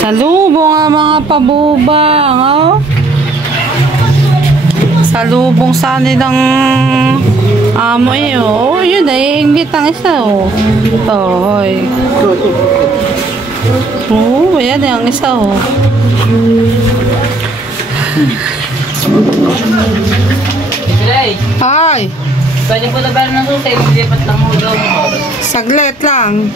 Salubong ang mga pabubang, oh. Salubong sa nilang amo eh, oh. Yun ay, inggit ang isa, oh. Oh, hoy. Oh, yan ang isa, oh. Hi. Pwede po na ba ng susay? Lipat lang mo daw. Saglit lang.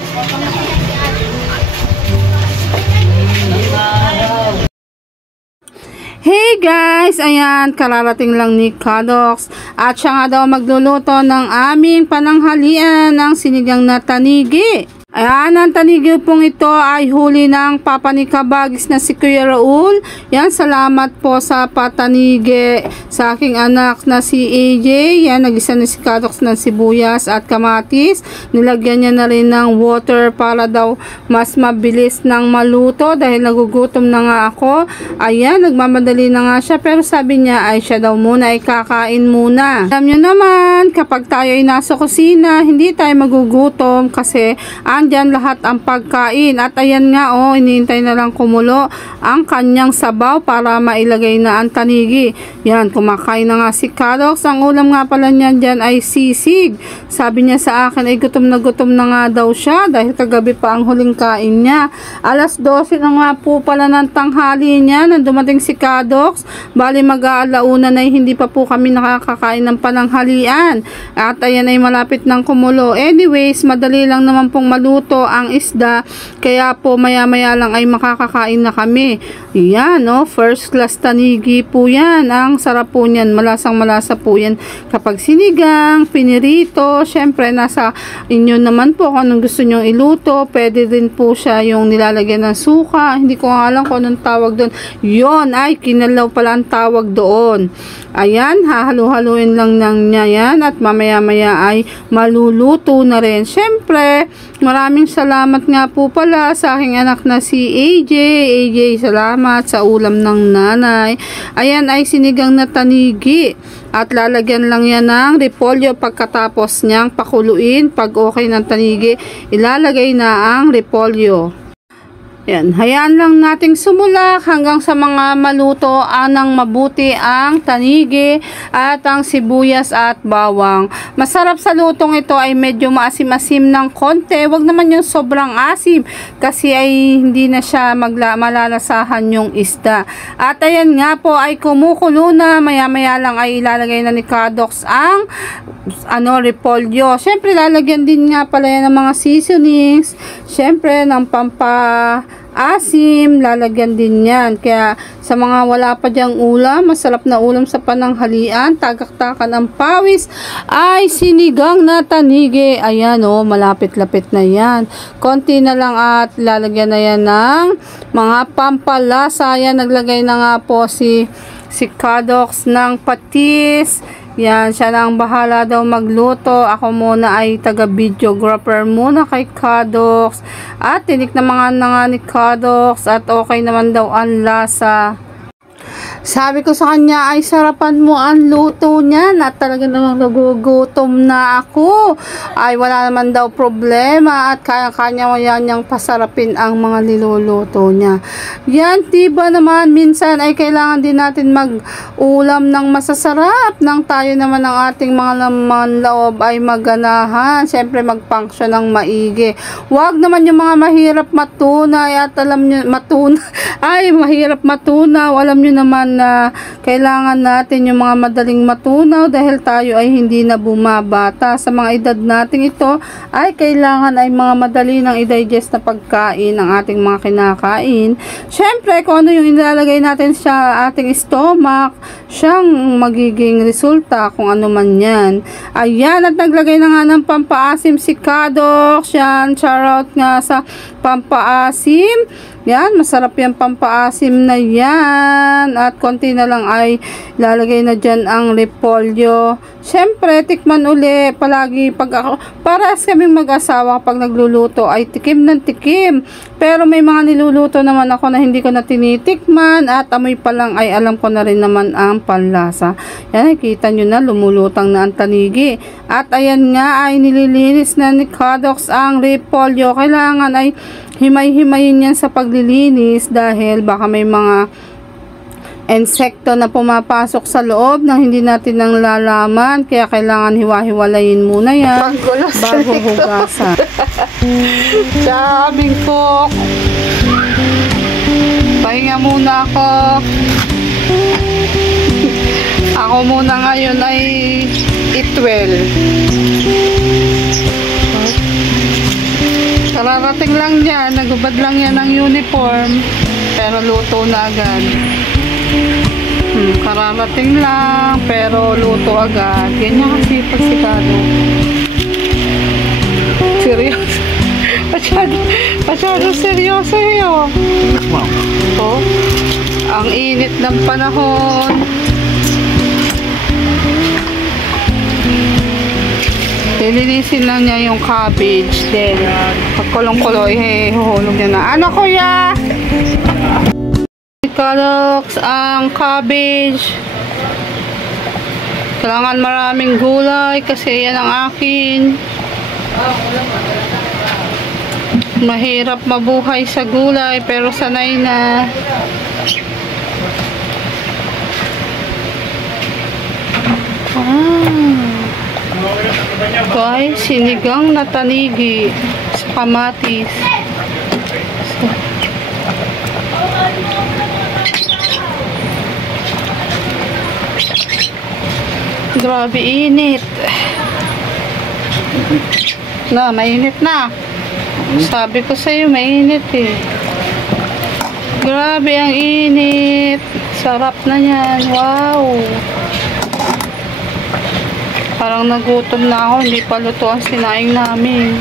Hey guys! Ayan, kararating lang ni Kadox. At siya nga daw magluluto ng aming pananghalian ng sinigang na tanigi. Ayan, ang tanigi pong ito ay huli ng papa ni Kabagis na si Kuya Raul. Yan, salamat po sa patanigi sa aking anak na si AJ. Yan, nagisa na si Kadox ng sibuyas at kamatis. Nilagyan niya na rin ng water para daw mas mabilis ng maluto dahil nagugutom na nga ako. Ayan, nagmamadali na nga siya pero sabi niya ay siya daw muna ay kakain muna. Alam niyo naman, kapag tayo ay nasa kusina, hindi tayo magugutom kasi andyan lahat ang pagkain. At ayan nga, oh, iniintay na lang kumulo ang kanyang sabaw para mailagay na ang tanigi. Yan, kumakain na nga si Kadox. Ang ulam nga pala niyan dyan ay sisig. Sabi niya sa akin ay gutom na nga daw siya dahil kagabi pa ang huling kain niya. Alas 12 na nga po pala ng tanghali niya nang dumating si Kadox. Bali mag-aalauna na hindi pa po kami nakakakain ng pananghalian. At ayan ay malapit ng kumulo. Anyways, madali lang naman pong maluto ang isda. Kaya po maya-maya lang ay makakakain na kami. Yan, no? First class tanigi po yan. Ang sarap po niyan. Malasang-malasa po yan. Kapag sinigang, pinirito, syempre nasa inyo naman po kung anong gusto nyong iluto. Pwede din po siya yung nilalagyan ng suka. Hindi ko nga alam kung anong tawag doon. Yon ay kinalaw pala ang tawag doon. Ayan, hahalu-haluin lang niya yan at mamaya-maya ay maluluto na rin. Syempre, maraming salamat nga po pala sa aking anak na si AJ. AJ, salamat sa ulam ng nanay. Ayan ay sinigang na tanigi. At lalagyan lang yan ng repolyo pagkatapos niyang pakuluin. Pag okay ng tanigi, ilalagay na ang repolyo. Yan, hayaan lang nating sumulak hanggang sa mga maluto anang mabuti ang tanigi at ang sibuyas at bawang. Masarap sa lutong ito ay medyo maasim-asim ng konti. Wag naman yung sobrang asim kasi ay hindi na siya malalasahan yung isda. At ayan nga po ay kumukulo na. Maya-maya lang ay ilalagay na ni Kadox ang repolyo. Siyempre lalagyan din nga pala yan ng mga seasonings. Siyempre ng asim, lalagyan din yan. Kaya sa mga wala pa dyang ulam, masarap na ulam sa pananghalian, tagaktakan ang pawis, ay sinigang na tanigi. Ayan, oh, malapit-lapit na yan. Konti na lang at lalagyan na yan ng mga pampalasa. Ayan, naglagay na nga po si Kadox ng patis. Yan, siya lang bahala daw magluto. Ako muna ay taga-videographer muna kay Kadox. At tinikman na nga ni Kadox at okay naman daw ang lasa. Sabi ko sa kanya ay sarapan mo ang luto niya at talaga namang nagugutom na ako. Ay wala naman daw problema at kaya-kanya mo yan niyang pasarapin ang mga niluluto niya. Yan, diba naman minsan ay kailangan din natin mag-ulam ng masasarap nang tayo naman ang ating mga laman loob ay maganahan. Siyempre mag-function ng maigi. Huwag naman yung mga mahirap matunay at alam nyo, mahirap matunaw. Alam nyo naman na kailangan natin yung mga madaling matunaw dahil tayo ay hindi na bumabata. Sa mga edad natin ito ay kailangan ay mga madali ng i-digest na pagkain ang ating mga kinakain. Siyempre, kung ano yung ilalagay natin sa ating stomach, siyang magiging resulta kung ano man yan. Ayan, at naglagay na nga ng pampaasim si Kadox. Yan, shoutout nga sa pampaasim. Yan, masarap yung pampaasim na yan. At konti na lang ay lalagay na dyan ang repolyo. Siyempre, tikman uli. Palagi, paras kaming mag-asawa kapag nagluluto ay tikim ng tikim. Pero may mga niluluto naman ako na hindi ko na tinitikman at amoy pa lang ay alam ko na rin naman ang panlasa. Yan, nakita nyo na, lumulutang na ang tanigi. At ayan nga ay nililinis na ni Kadox ang repolyo. Kailangan ay himay-himayin yan sa paglilinis dahil baka may mga insekto na pumapasok sa loob na hindi natin nang lalaman, kaya kailangan hiwa-hiwalayin muna yan bago hugasan. Sa aming cook, pahinga muna ako. Ako muna ngayon ay itwell. Kararating lang yan, nagubad lang yan ng uniform, pero luto na agad. Kararating lang, pero luto agad. Ganyan kasi pagsikado. Seryoso. Masyado seryoso yun. Oh, ang init ng panahon. Lilinisin lang niya yung cabbage. Then, pagkulong-kulo, huhulog niya na. Ano kuya? Kaloks, ang cabbage. Kailangan maraming gulay kasi yan ang akin. Mahirap mabuhay sa gulay pero sanay na. Guys, sinigang na tanigi sa kamatis. Grabe init. Na, mainit na. Sabi ko sa'yo, mainit eh. Grabe ang init. Sarap na yan. Wow. Parang nagutom na ako. Hindi pa luto ang sinaing namin.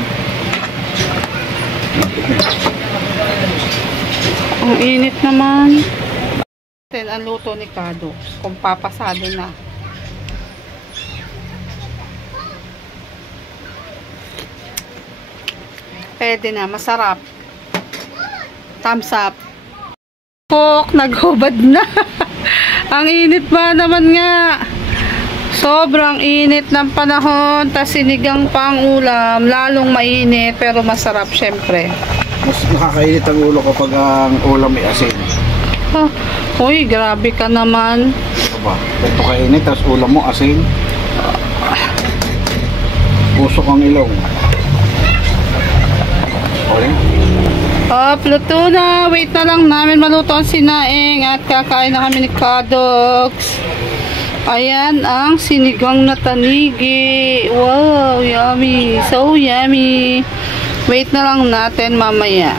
Ang init naman. Ang luto ni Kado. Kung papasado na. Pwede na, masarap. Thumbs up. Cook, naghubad na. Ang init ba naman nga. Sobrang init ng panahon, tas sinigang pang ulam, lalong mainit, pero masarap syempre. Mas nakakainit ang ulo kapag ang ulam may asin. Uy, grabe ka naman. Aba, ito kainit, tas ulam mo asin. Pusok ang ilong. Luto na. Wait na lang namin maluto ang sinaing at kakain na kami ni Kadoks. Ayan ang sinigang na tanigi. Wow, yummy. So yummy. Wait na lang natin mamaya.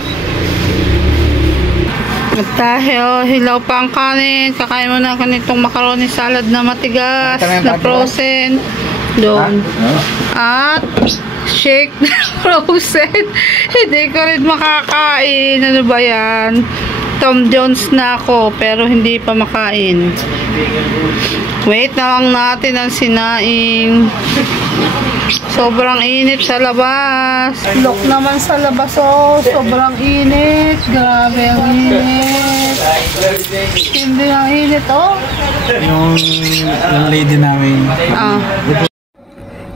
At dahil hilaw pa ang kanin, kakain mo na kanitong macaroni salad na matigas, na frozen. Doon. At shake na frozen. Hindi ko rin makakain. Ano ba yan? Tom Jones na ako, pero hindi pa makain. Wait na lang natin ang sinaing. Sobrang init sa labas. Look naman sa labas, oh. Sobrang init. Grabe ang init. Hindi ang init, oh. Yung lady namin.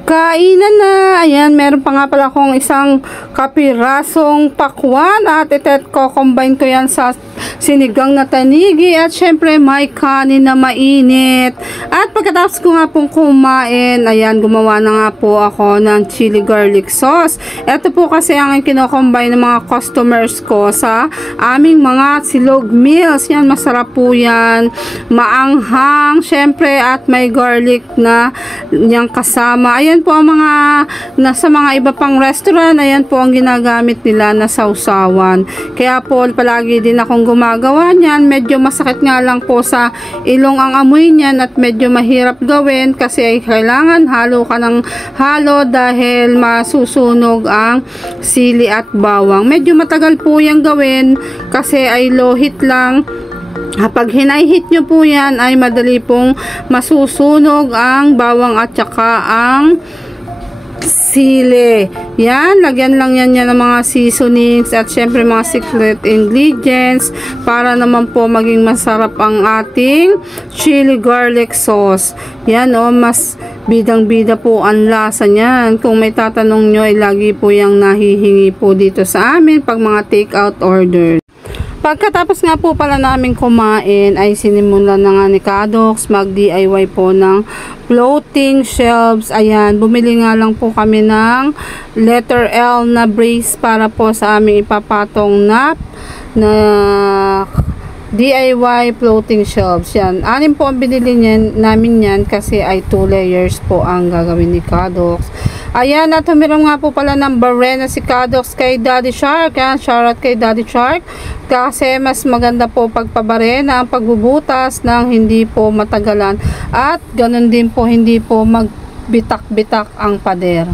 Kainan na. Ayan, meron pa nga pala akong isang kapirasong pakwan at combine ko yan sa sinigang na tanigi at syempre may kanin na mainit. At pagkatapos ko nga pong kumain, ayan, gumawa na nga po ako ng chili garlic sauce. Ito po kasi ang kino-combine ng mga customers ko sa aming mga silog meals. Yan, masarap po yan. Maanghang, syempre, at may garlic na niyang kasama. Ayan po ang mga nasa mga iba pang restaurant, ayan po ang ginagamit nila na sausawan. Kaya po palagi din akong gumagawa niyan. Medyo masakit nga lang po sa ilong ang amoy niyan at medyo mahirap gawin kasi ay kailangan halo ka ng halo dahil masusunog ang sili at bawang. Medyo matagal po yan gawin kasi ay low heat lang. Kapag hinay-heat nyo po yan ay madali pong masusunog ang bawang at saka ang sili. Yan, lagyan lang yan ng mga seasonings at syempre mga secret ingredients para naman po maging masarap ang ating chili garlic sauce. Yan o, mas bidang-bida po ang lasa niyan. Kung may tatanong nyo, ay lagi po yung nahihingi po dito sa amin pag mga take out order. Pagkatapos nga po pala namin kumain ay sinimulan na nga ni Kadox mag DIY po ng floating shelves. Ayan, bumili nga lang po kami ng letter L na brace para po sa aming ipapatong na DIY floating shelves. Yan, 6 po ang binili namin yan kasi ay 2 layers po ang gagawin ni Kadox. Ayan, at humiram nga po pala ng barena si Kadox kay Daddy Shark. Yan, shoutout kay Daddy Shark. Kasi mas maganda po pagpabarena ang pagbubutas ng hindi po matagalan. At ganun din po hindi po magbitak-bitak ang pader.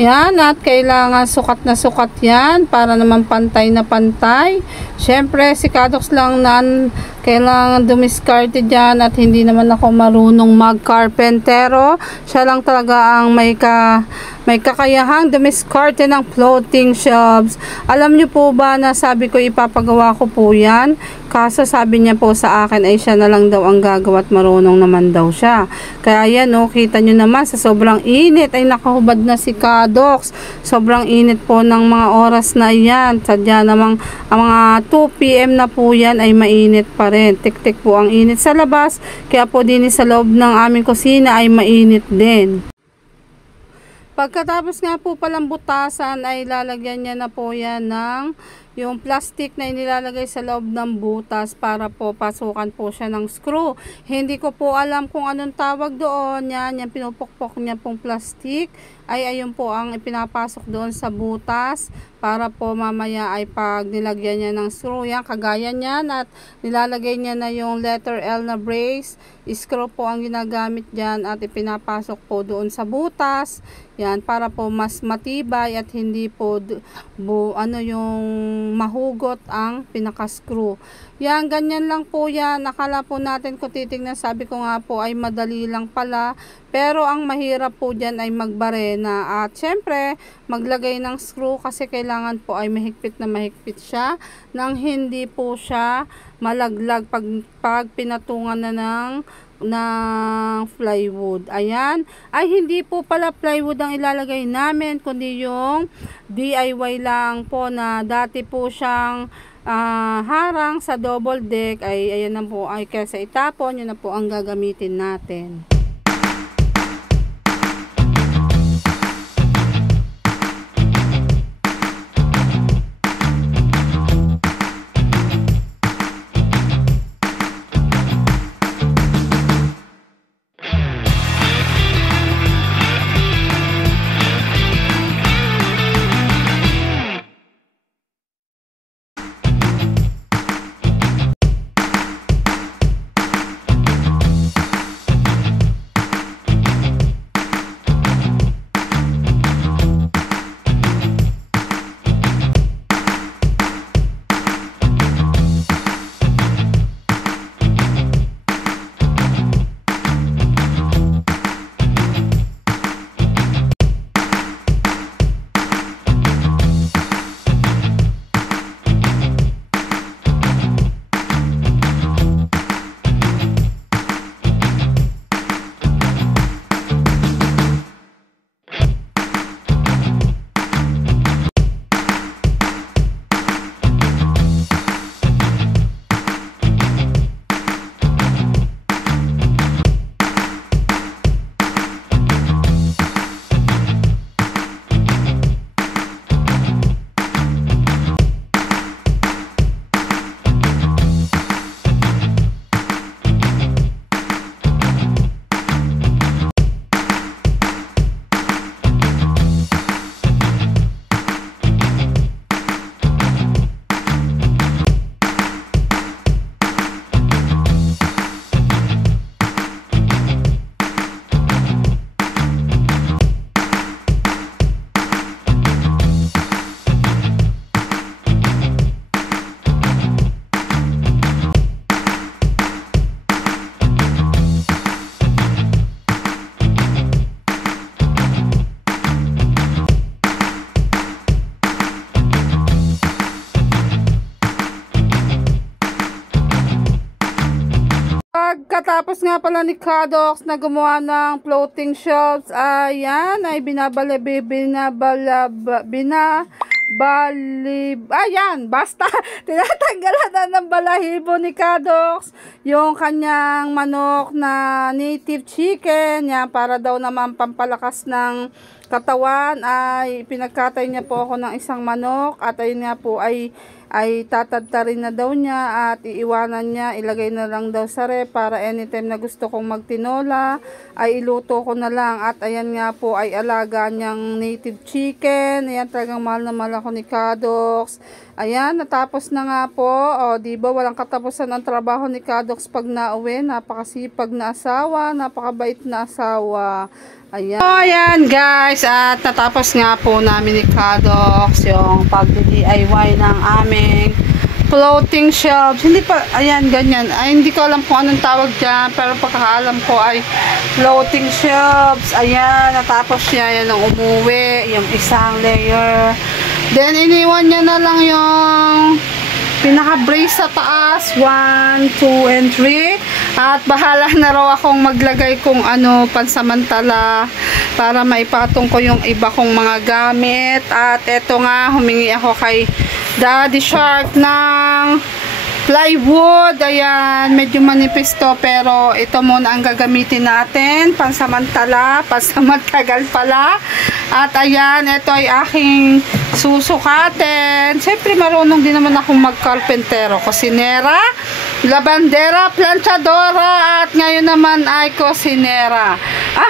Yan, at kailangan sukat na sukat yan para naman pantay na pantay. Syempre, si Kadox lang na kailangan dumiskarte dyan at hindi naman ako marunong mag-carpentero. Siya lang talaga ang may kakayahang dumiskarte ng floating shelves. Alam nyo po ba na sabi ko ipapagawa ko po yan? Kaso sabi niya po sa akin ay siya na lang daw ang gagawa at marunong naman daw siya. Kaya yan o, kita nyo naman sa sobrang init ay nakahubad na si Kadox. Sobrang init po ng mga oras na yan. Sadya namang ang mga 2 PM na po yan ay mainit pa rin. Tik-tik po ang init sa labas. Kaya po din sa loob ng aming kusina ay mainit din. Pagkatapos nga po palang butasan ay lalagyan niya na po yan ng yung plastic na inilalagay sa loob ng butas para po pasukan po siya ng screw. Hindi ko po alam kung anong tawag doon. Yan pinupukpok niya pong plastic. Ay ayun po ang ipinapasok doon sa butas para po mamaya ay pag nilagyan niya ng screw. Yan, kagaya niyan at nilalagay niya na yung letter L na brace. Screw po ang ginagamit dyan at ipinapasok po doon sa butas. Yan, para po mas matibay at hindi po yung mahugot ang pinaka-screw. Yan, ganyan lang po yan. Akala po natin kung titignan, sabi ko nga po ay madali lang pala. Pero ang mahirap po dyan ay magbarena. At syempre, maglagay ng screw kasi kailangan po ay mahigpit na mahigpit siya nang hindi po siya malaglag pag pinatungan na ng plywood. Ayan, ay hindi po pala plywood ang ilalagay namin kundi yung DIY lang po na dati po siyang harang sa double deck. Ay ayan na po, ay kaysa itapon, yun na po ang gagamitin natin. pagkatapos nga pala ni Kadox na gumawa ng floating shelves, ayan, ay ayan, basta tinatanggalan na ng balahibo ni Kadox yung kanyang manok na native chicken, yan, para daw naman pampalakas ng katawan. Ay pinagkatay niya po ako ng isang manok at ayun nga po ay tatadtarin na daw niya at iiwanan niya, ilagay na lang daw sa ref para anytime na gusto kong magtinola ay iluto ko na lang. At ayan nga po ay alaga niyang native chicken. Ayan, talagang mahal na mahal ako ni Kadox. Ayan, natapos na nga po. O, diba, walang katapusan ang trabaho ni Kadox pag nauwi. Napakasipag na asawa, napakabait na asawa. Ayan. So, ayan guys, at natapos nga po namin ni Kadox yung pag-DIY ng aming floating shelves. Hindi pa, ayan, ganyan. Ay, hindi ko alam kung anong tawag dyan, pero pagkakaalam ko ay floating shelves. Ayan, natapos niya yan nung umuwi, yung isang layer. Then, iniwan niya na lang yung pinaka-brace sa taas, 1, 2, and 3. At bahala na raw akong maglagay kung ano pansamantala para maipatong ko yung iba kong mga gamit. At eto nga, humingi ako kay Daddy Shark ng plywood. Ayan, medyo manipis to, pero ito muna ang gagamitin natin pansamantala, pansamantagal pala. At ayan, ito ay aking susukatin. Siyempre marunong din naman akong magkarpentero, kusinera, labandera, planchadora, at ngayon naman ay kusinera.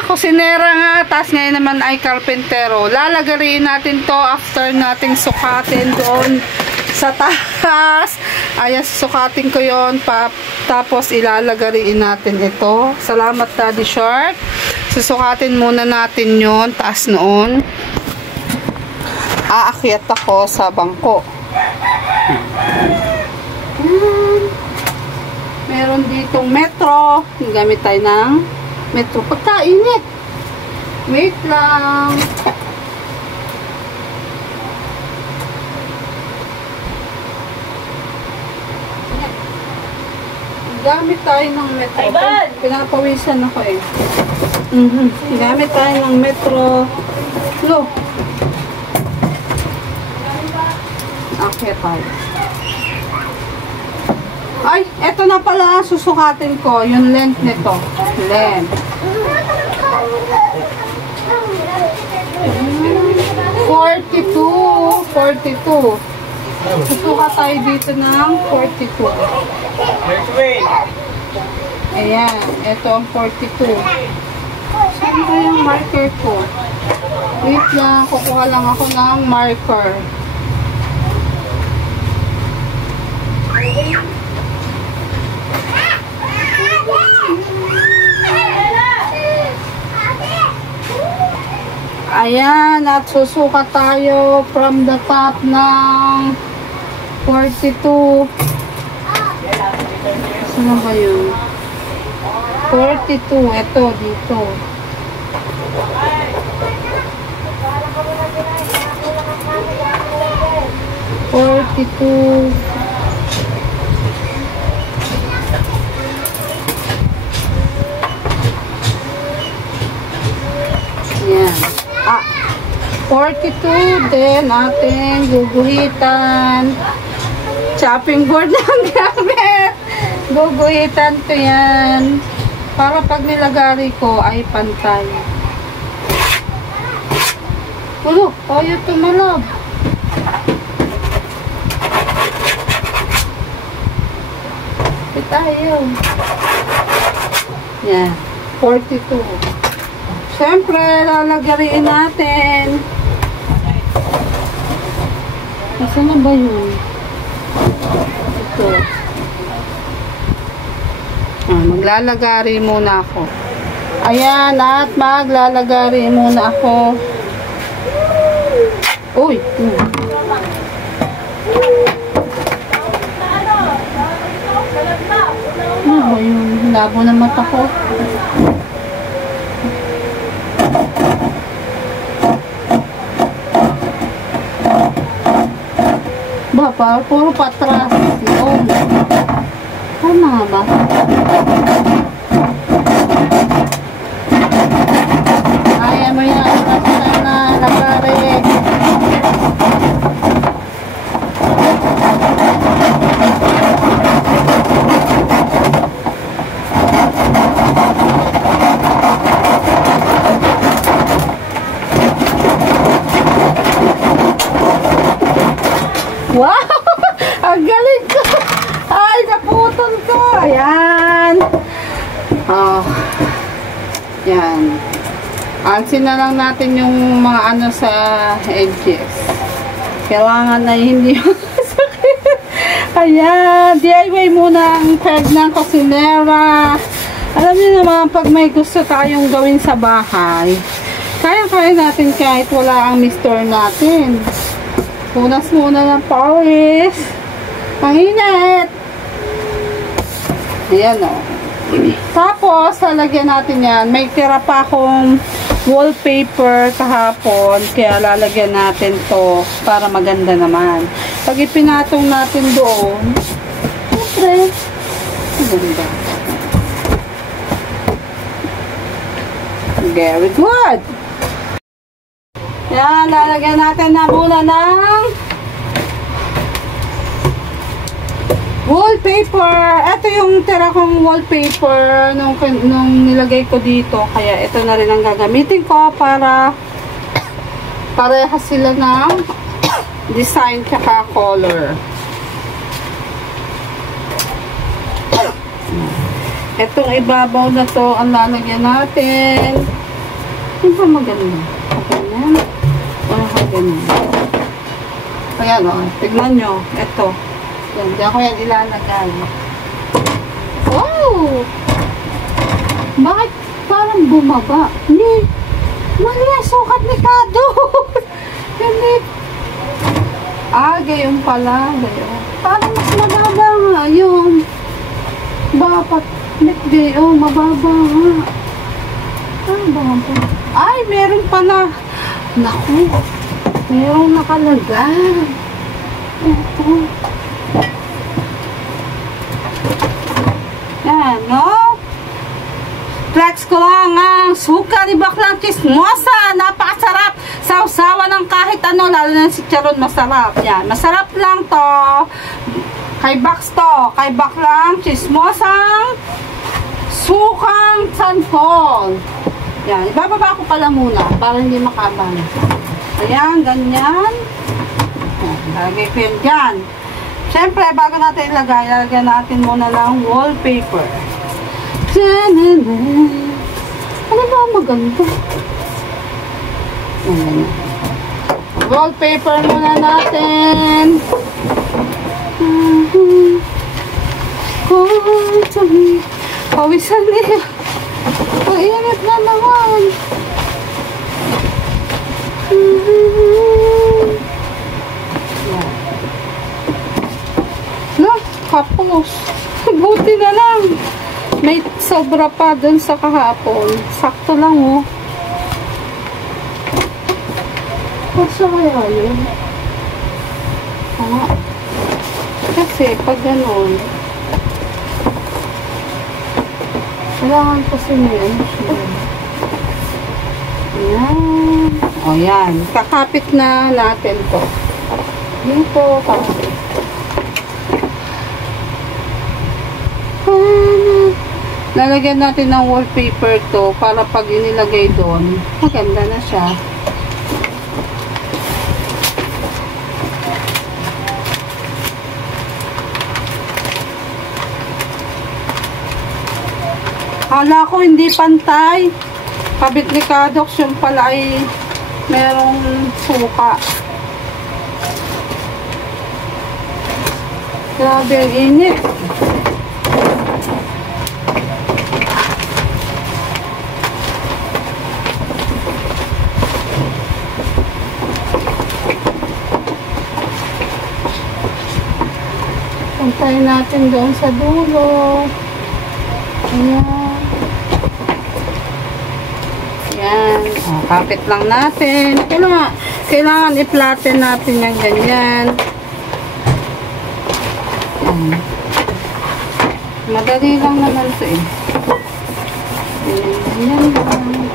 Kusinera nga, tas ngayon naman ay karpentero. Lalagarin natin to after nating sukatin doon sa taas. Ayan, susukatin ko yon, tapos ilalagarin natin ito. Salamat Daddy Shark. Susukatin muna natin yon, taas noon. Aakyat ako sa bangko. Meron ditong metro. Gamit tayo ng metro. Pagkainit. Wait lang. Gamit tayo ng metro. Pinapawisan ako eh. Gamit tayo ng metro. Look. Okay tayo. Ay, eto na pala susukatin ko. Yung length nito. Length. 42. Susuka tayo dito ng 42. Ayan, ito ang 42. Saan ba yung marker ko? Wait lang, kukuha lang ako ng marker. Ayan, at susuka tayo from the top ng 42. Saan ba yun? 42. Ito, dito. Yan. 42 din ating guguhitan. Chopping board ng gamit. Guguhitan ko yan. Para pag nilagari ko ay pantay. Ulo, ayaw tumalab. Tayo. Yan. 42. Siyempre, lalagariin natin. Nasaan na ba yun? Ito. Maglalagari muna ako. Ayan, at maglalagari muna ako. Uy! Ano ba yun? Labo na mata ko. Ba, puro patras. Yun. Tama ba? mo yan. Na nagkari. Wow! Ang galing ko! Ay, naputol ko! Ayan! Oh. Yan. Alsin na lang natin yung mga ano sa edges. Kailangan na hindi masakit. Ayan! DIY muna ang peg ng kusinera. Alam niyo naman, pag may gusto tayong gawin sa bahay, kaya-kaya natin kahit wala ang mister natin. Punas muna ng pawis. Ang init. Ayan o. Tapos, lalagyan natin yan. May tira pa akong wallpaper kahapon. Kaya lalagyan natin to para maganda naman. Pag ipinatong natin doon, siyempre, maganda. Very good. Yan, lalagyan natin na muna ng wallpaper. Ito yung tira kong wallpaper nung nilagay ko dito. Kaya ito na rin ang gagamitin ko para parehas sila ng design tsaka color. Itong ibabaw na to ang lalagyan natin. Hindi ba maganda? Ganyan. Ganyan. Ayan o. Tignan nyo. Ito. Yan. Diyan ko yan ilalagay. Wow! Bakit parang bumaba? Hindi. Mali ang sukat ni Kado. Hindi. Gayon pala. Gayon. Parang mas mababa nga yun. Bapat. Hindi. Oh, mababa nga. Baba. Ay, meron pala. Naku. Merong nakalagay. Ito. Yan, no? Flex ko lang ang suka ni Baklang Chismosa. Napakasarap. Sausawa ng kahit ano. Lalo na si Charon masarap. Yan, masarap lang to. Kay Bax to. Kay Baklang Chismosang sukang santol. Yan, ibababa ko pala muna para hindi makabang. Ayan, ganyan. Yan, lagay ko yan dyan. Siyempre, bago natin ilagay, lalagyan natin muna lang wallpaper. Ano ba ang maganda? Ayan. Wallpaper muna natin. Pawisan niya. Painit na naman. Kapos. Buti na lang. May sobra pa dun sa kahapon. Sakto lang, oh. Kasi kaya yun? Kasi, pag ganun, kailangan kasi yun. Ayan. O, yan. Kakapit na natin to. Dito, kakapit. Lalagyan natin ng wallpaper to para pag inilagay doon, maganda na siya. Hala ko hindi pantay. Kabit ni Kadox yung pala ay merong suka. Grabe ang init. Pantayin natin doon sa dulo. Ayan. Ayan. O, kapit lang natin. Kailangan i-flatten natin yung ganyan. Ayan. Madali lang naman ito eh. Ayan lang.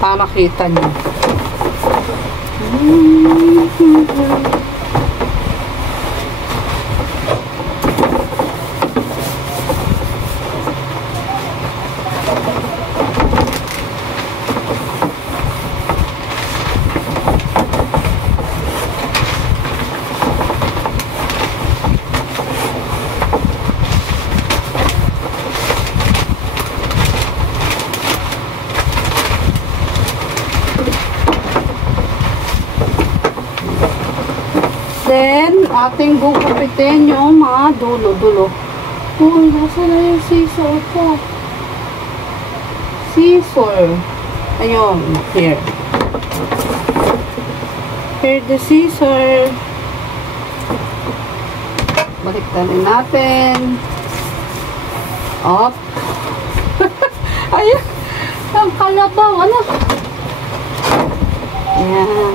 para makita nyo. Then, ating gugupitin yung mga dulo-dulo. Uy, nasa na yung scissor ko? Scissor. Ayun, here. Here the scissor. Baliktarin natin. Up. Ayun. Ang kalabaw. Ano? Ayan.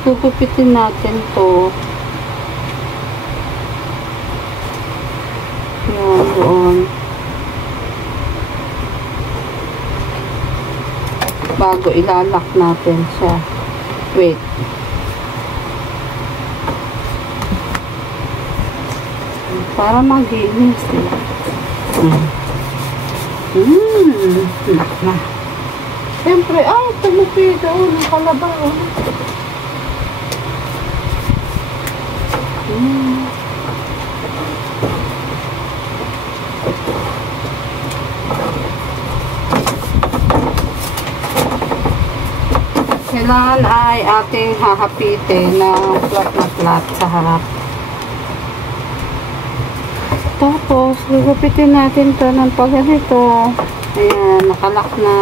Gugupitin natin to. Yan, doon. Bago ilalak natin siya. Wait. Para maginis. Lock na. Siyempre, tumupi doon. Ang kalabaw. Kailangan ay ating hahapitin ng flat na flat sa harap. Tapos, gugupitin natin to ng pagganito. Ayan, nakalak na.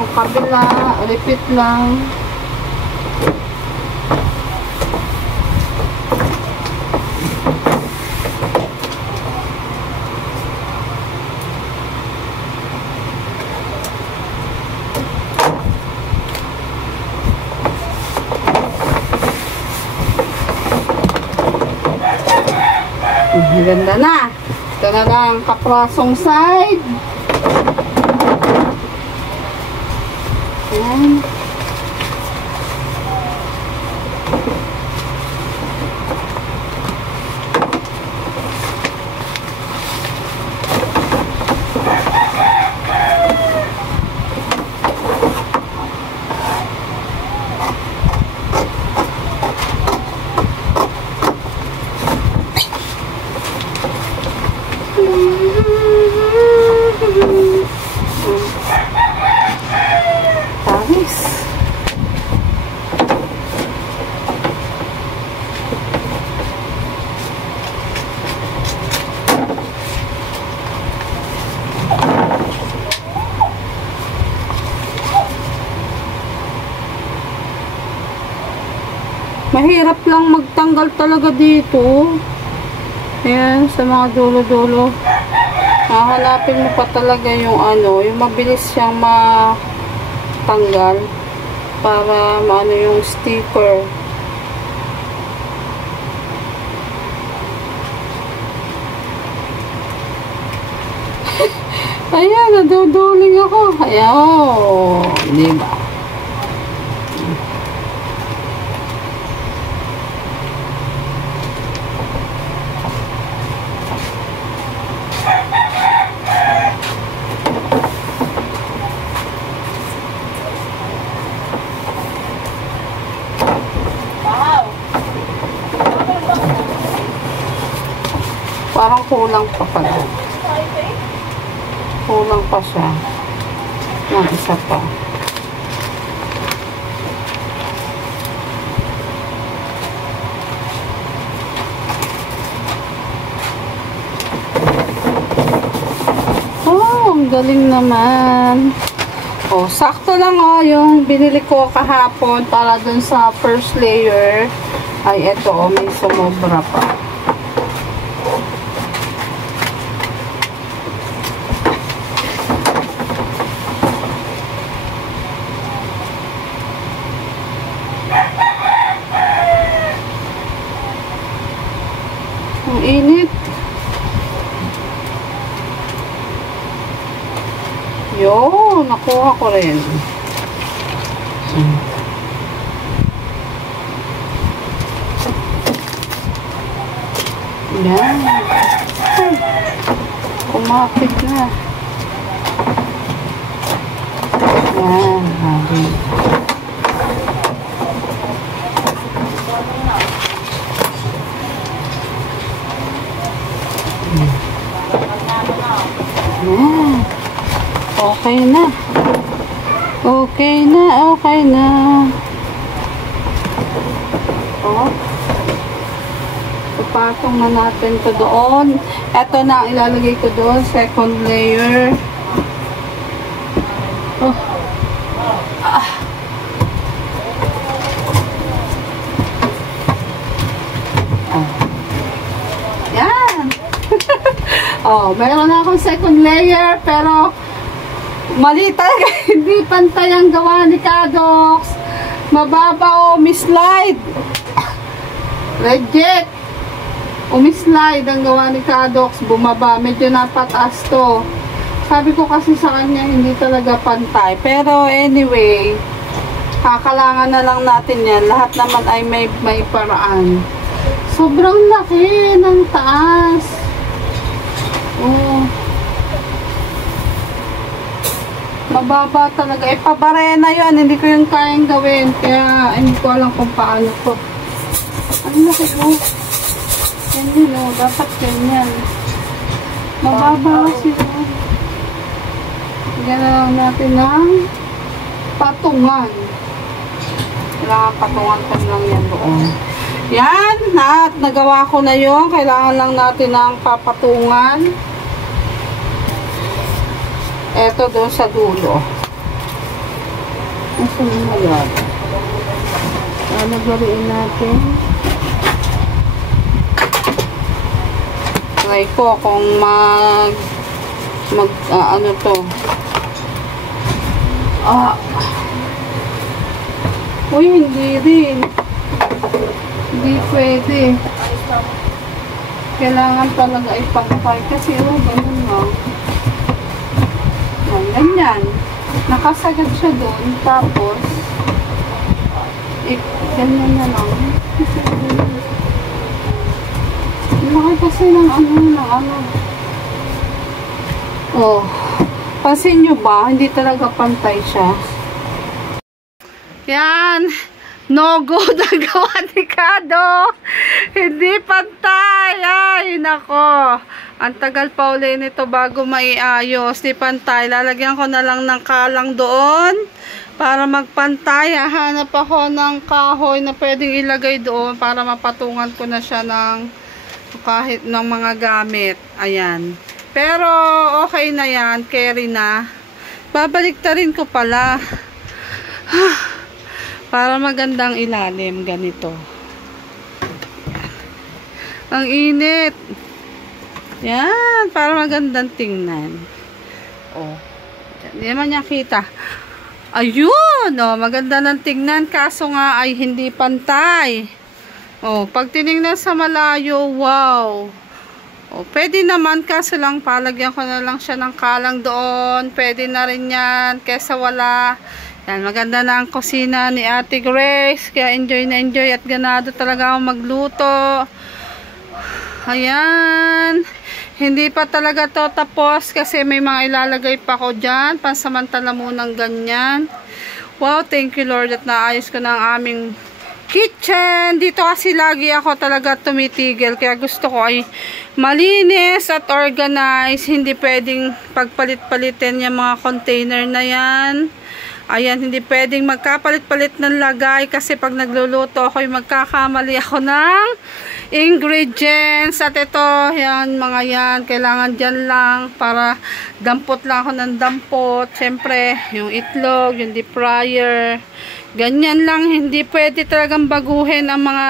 Yung kabila, repeat lang. Ganda na. Ito na lang kaprasong side. Ayan. Mahirap lang magtanggal talaga dito. Ayan, sa mga dulo-dulo. Hahanapin mo pa talaga yung yung mabilis siyang matanggal para maano yung sticker. Ayan, naduduling ako. Ayan, diba? Parang kulang pa pala. Kulang pa siya. Ng isa pa. Oh, ang galing naman. Oh, sakto lang yung binili ko kahapon para dun sa first layer. Ay, eto may sumobra pa. Ang init. Oo, nakuha ko rin. Yan. Kumapit na. Yan. Okay. Yan. Okay na. Okay na. Okay na. Oh. Ipatong na natin to doon. Ito na ang ilalagay ko doon. Second layer. Oh. Ah. Oh. Yan. Oh, mayroon na akong second layer pero mali talaga. Hindi pantay ang gawa ni Kadox. Mababaw, mislide. Reject. Umislide ang gawa ni Kadox. Bumaba. Medyo napataas to. Sabi ko kasi sa kanya hindi talaga pantay. Pero anyway, kakalangan na lang natin yan. Lahat naman ay may paraan. Sobrang laki ng taas. Oh. Mababa talaga. Eh, pabarena yun. Hindi ko yung kayang gawin. Kaya, hindi ko alam kung paano ko. Ano laki mo? Ganyan o. Dapat ganyan. Mababa kasi o. Bigyan na lang natin ng patungan. Kailangan patungan ko lang yan doon. Yan. At nagawa ko na yun. Kailangan lang natin ng papatungan. Eto doon sa dulo. Asan na yan? Nagariin natin. Try ko kung ano to. Uy, hindi rin. Hindi pwede. Kailangan talaga ipagpay. Kasi ganun nga. Ganyan. Nakasagad siya doon. Tapos, ganyan na lang. Laki kasi ng ano. Oh. Pansin nyo ba? Hindi talaga pantay siya. Yan. No good ang gawa ni Kado. Hindi pantay. Ay, nako. Ang tagal pa uli nito bago maiayos. Di pantay. Lalagyan ko na lang ng kalang doon para magpantay. Hanap ako ng kahoy na pwedeng ilagay doon para mapatungan ko na siya ng kahit ng mga gamit. Ayan. Pero okay na yan. Carry na. Babaliktarin ko pala. Para magandang ilalim. Ganito. Ang init. Yan, para magandang tingnan. Oh. Hindi naman niya kita. Ayun, oh, maganda ng tingnan kaso nga ay hindi pantay. Oh, pag tiningnan sa malayo, wow. Oh, pwede naman kaso lang palagyan ko na lang siya ng kalang doon. Pwede na rin yan kaysa wala. Yan, maganda na ang kusina ni Ate Grace. Kaya enjoy na enjoy at ganado talaga akong magluto. Ayan. Hindi pa talaga to tapos kasi may mga ilalagay pa ko dyan. Pansamantala munang ganyan. Wow, thank you Lord at naayos ko na ang aming kitchen. Dito kasi lagi ako talaga tumitigil. Kaya gusto ko ay malinis at organized. Hindi pwedeng pagpalit-palitin yung mga container na yan. Ayan, hindi pwedeng magkapalit-palit ng lagay kasi pag nagluluto ako, magkakamali ako ng ingredients. At ito, yan, mga yan, kailangan dyan lang para dampot lang ako ng dampot. Siyempre, yung itlog, yung deep fryer. Ganyan lang, hindi pwede talagang baguhin ang mga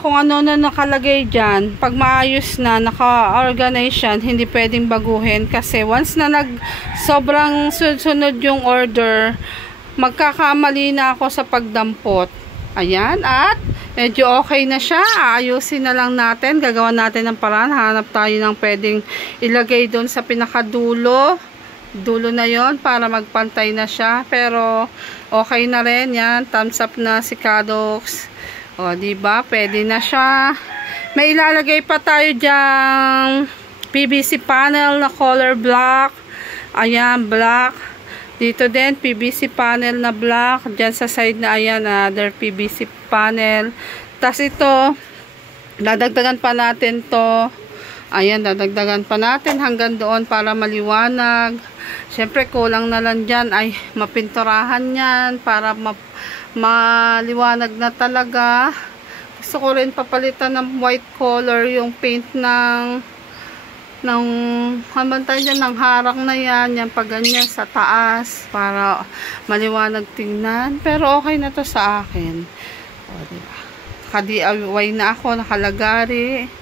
kung ano na nakalagay dyan. Pag maayos na, naka-organize yan, hindi pwedeng baguhin kasi once na sobrang sunod yung order, magkakamali na ako sa pagdampot. Ayan, at medyo okay na siya. Aayusin na lang natin. Gagawa natin ng paraan. Hanap tayo ng pwedeng ilagay doon sa pinakadulo. Dulo na yon para magpantay na siya. Pero okay na rin yan. Thumbs up na si Kadox. O, diba? Pwede na siya. May ilalagay pa tayo dyang PVC panel na color black. Ayan, black. Dito din, PVC panel na black. Diyan sa side na, ayan, other PVC panel. Tapos ito, dadagdagan pa natin to. Ayan, dadagdagan pa natin hanggang doon para maliwanag. Siyempre, kulang na lang dyan ay mapinturahan yan para maliwanag na talaga. Gusto ko rin papalitan ng white color yung paint ng ng harang na yan pag ganyan sa taas para maliwanag tingnan, pero okay na to sa akin. O, diba? Naka-DIY na ako, nakalagari.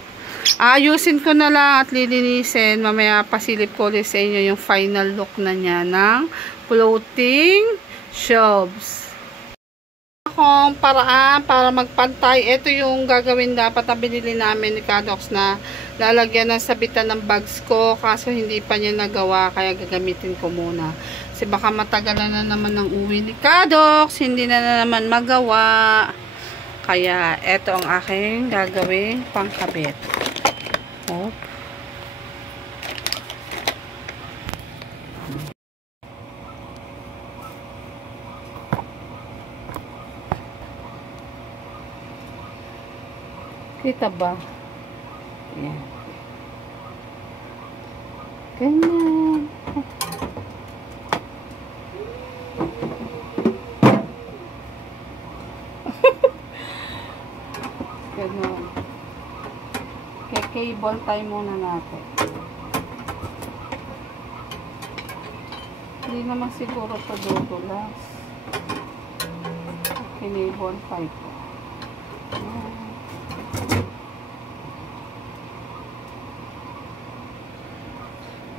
Ayusin ko na lang at lilinisin, mamaya pasilip ko ulit sa inyo yung final look na niya ng floating shelves. Akong paraan para magpantay. Ito yung gagawin dapat na binili namin ni Kadox na lalagyan ng sabitan ng bags ko, kaso hindi pa niya nagawa kaya gagamitin ko muna kasi baka matagalan na naman ng uwi ni Kadox, hindi na naman magawa, kaya ito ang aking gagawin pangkabit. Oh. Kita ba? Ayan. Ganyan. Ganun. Cable tie muna natin. Hindi naman siguro ito dudulas. Cable tie ko.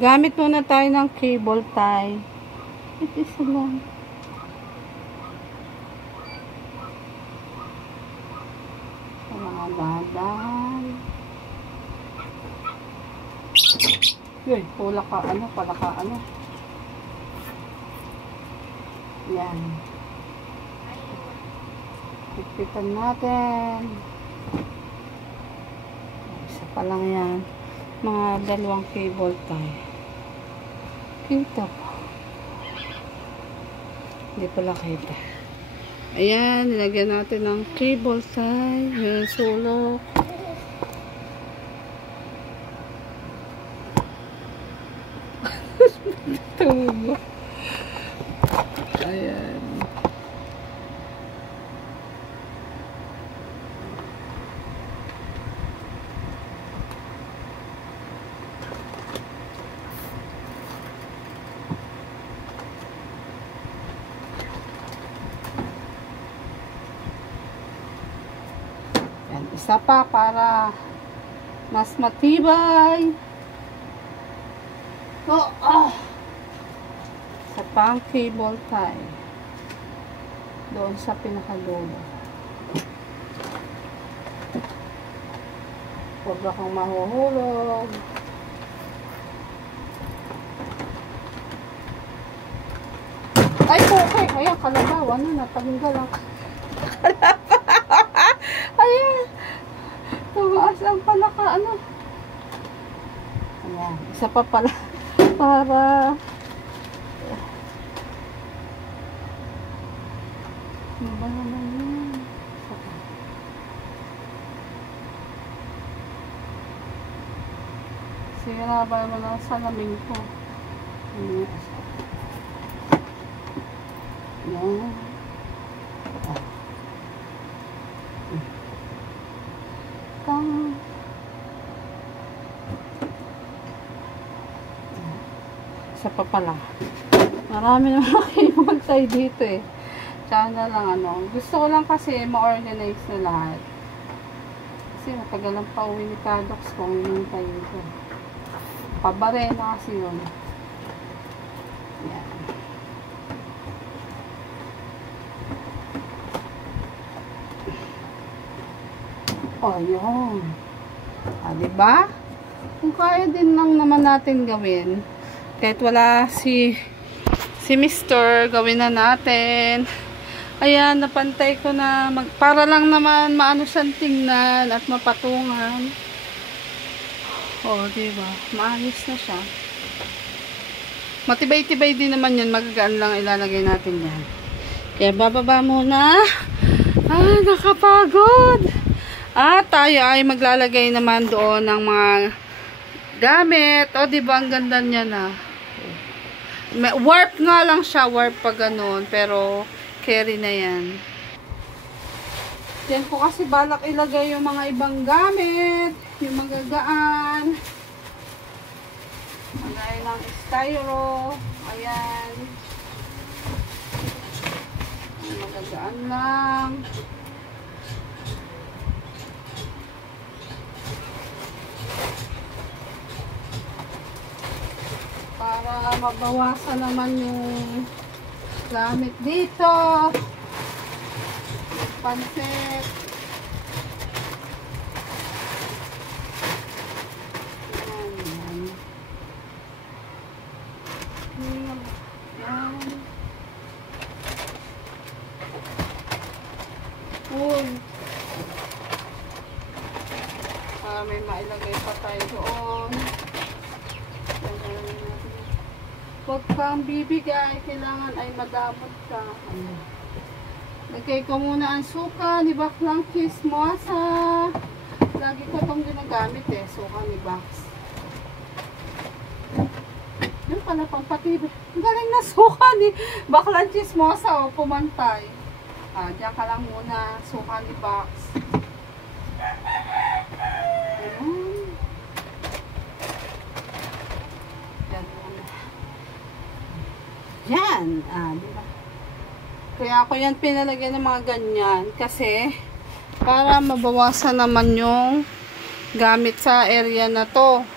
Gamit muna tayo ng cable tie. Ito isa lang. Sa mga dadan. Yun, pala ka ano. Yan. Pipitan natin. Isa pa lang yan. Mga dalawang cable tie. Kita pa. Hindi pala kita. Ayan, nilagyan natin ng cable tie. Yung sulok. Tubo. Ayan. Isa pa para mas matibay. Isa pang cable tie doon sa pinakadulo. Huwag akong mahuhulog. Ay, okay. Ayan, kalabaw. Ano na? Tanggal ako. Ayan. Tumaas lang pala ka, ano. Ayan. Isa pa pala. Para ano ba naman yun? Isa pa. Sige na ba naman ang salamin ko. Ayan. Ayan. Isa pa pala. Marami naman cable tie dito eh. Tsaka na lang ano. Gusto ko lang kasi ma-organize na lahat. Kasi matagal lang pa uwi ni Kadox kung hinintay ito. Pabare na kasi yun. Yan. O, yun. Diba? Kung kaya din lang naman natin gawin. Kahit wala si Mr. gawin na natin. Ayan, napantay ko na. Para lang naman maano siyang tingnan at mapatungan. O, diba? Maayos na siya. Matibay-tibay din naman yan. Magagaan lang ilalagay natin yan. Kaya bababa muna. Nakapagod. At tayo ay maglalagay naman doon ng mga gamit. O, diba? Ang ganda niya na. Warp nga lang siya. Warp pa ganun. Pero, carry na yan. Yan ko kasi balak ilagay yung mga ibang gamit. Yung magagaan. Magay ng styro. Ayan. Magagaan lang. Para mabawasan naman yung gamit dito. Pansit. May mailagay pa tayo doon. Huwag kang bibigay, kailangan ay madamot ka. Lagay ko muna ang suka ni Baklang Chismosa. Lagi ko itong ginagamit suka ni Bax. Yun pala pang patibay. Galing na suka ni Baklang Chismosa pumantay. Diyan ka lang muna, suka ni Bax. Yan. Diba? Kaya ako yan pinalagyan ng mga ganyan. Kasi, para mabawasan naman yung gamit sa area na to.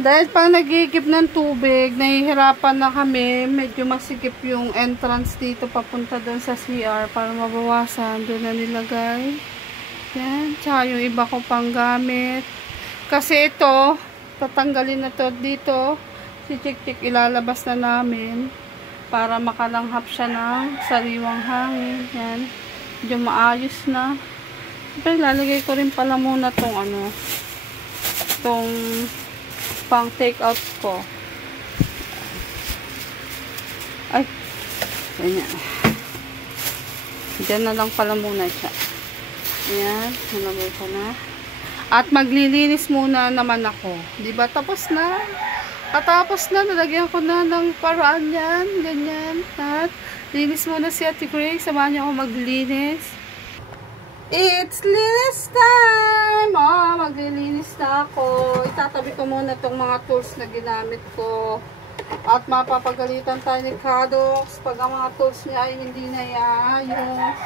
Dahil pag nagigib ng tubig, nahihirapan na kami. Medyo masikip yung entrance dito papunta doon sa CR. Para mabawasan. Doon na nilagay. Yan. Tsaka yung iba ko pang gamit. Kasi ito, tatanggalin na to dito. Si Chik-Chik ilalabas na namin para makalanghap siya ng sariwang hangin. Yan. Medyo maayos na. Pero lalagay ko rin pala muna tong tong pang take out ko. Ay. Ganyan. Diyan na lang pala muna siya. Ayan. Nalagay ko na. At maglilinis muna naman ako. Diba? Tapos na. Katapos na, nalagyan ko na ng paraan yan, ganyan. At linis muna si Ate Grace, samahan niya ako maglinis. It's linis time! Maglilinis na ako. Itatabi ko muna itong mga tools na ginamit ko. At mapapagalitan tayo ni Kadox pag ang mga tools niya ay hindi na iayos.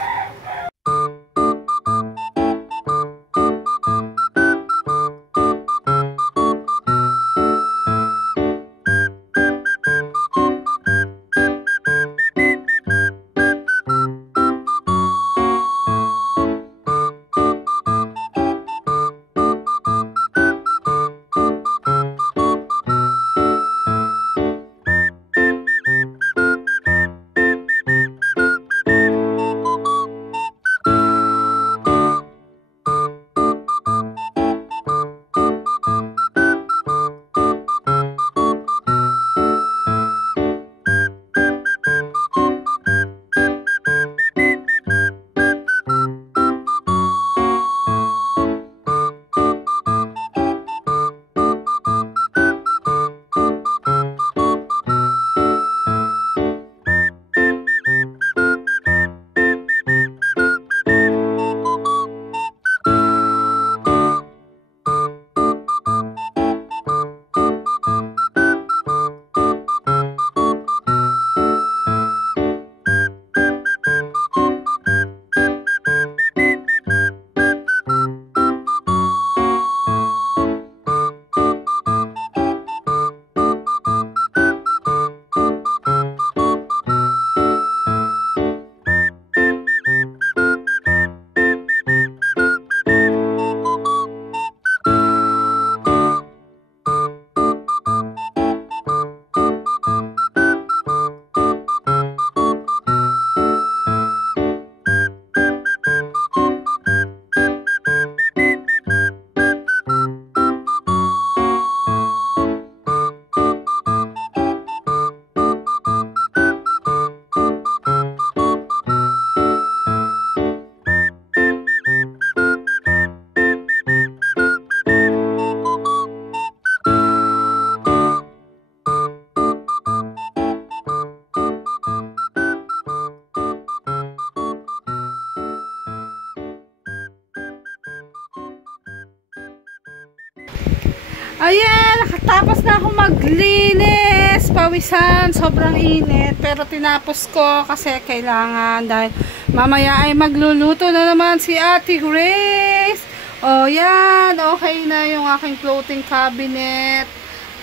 Ayan, nakatapos na ako maglinis. Pawisan, sobrang init. Pero tinapos ko kasi kailangan dahil mamaya ay magluluto na naman si Ate Grace. Oh, yan. Okay na yung aking clothing cabinet.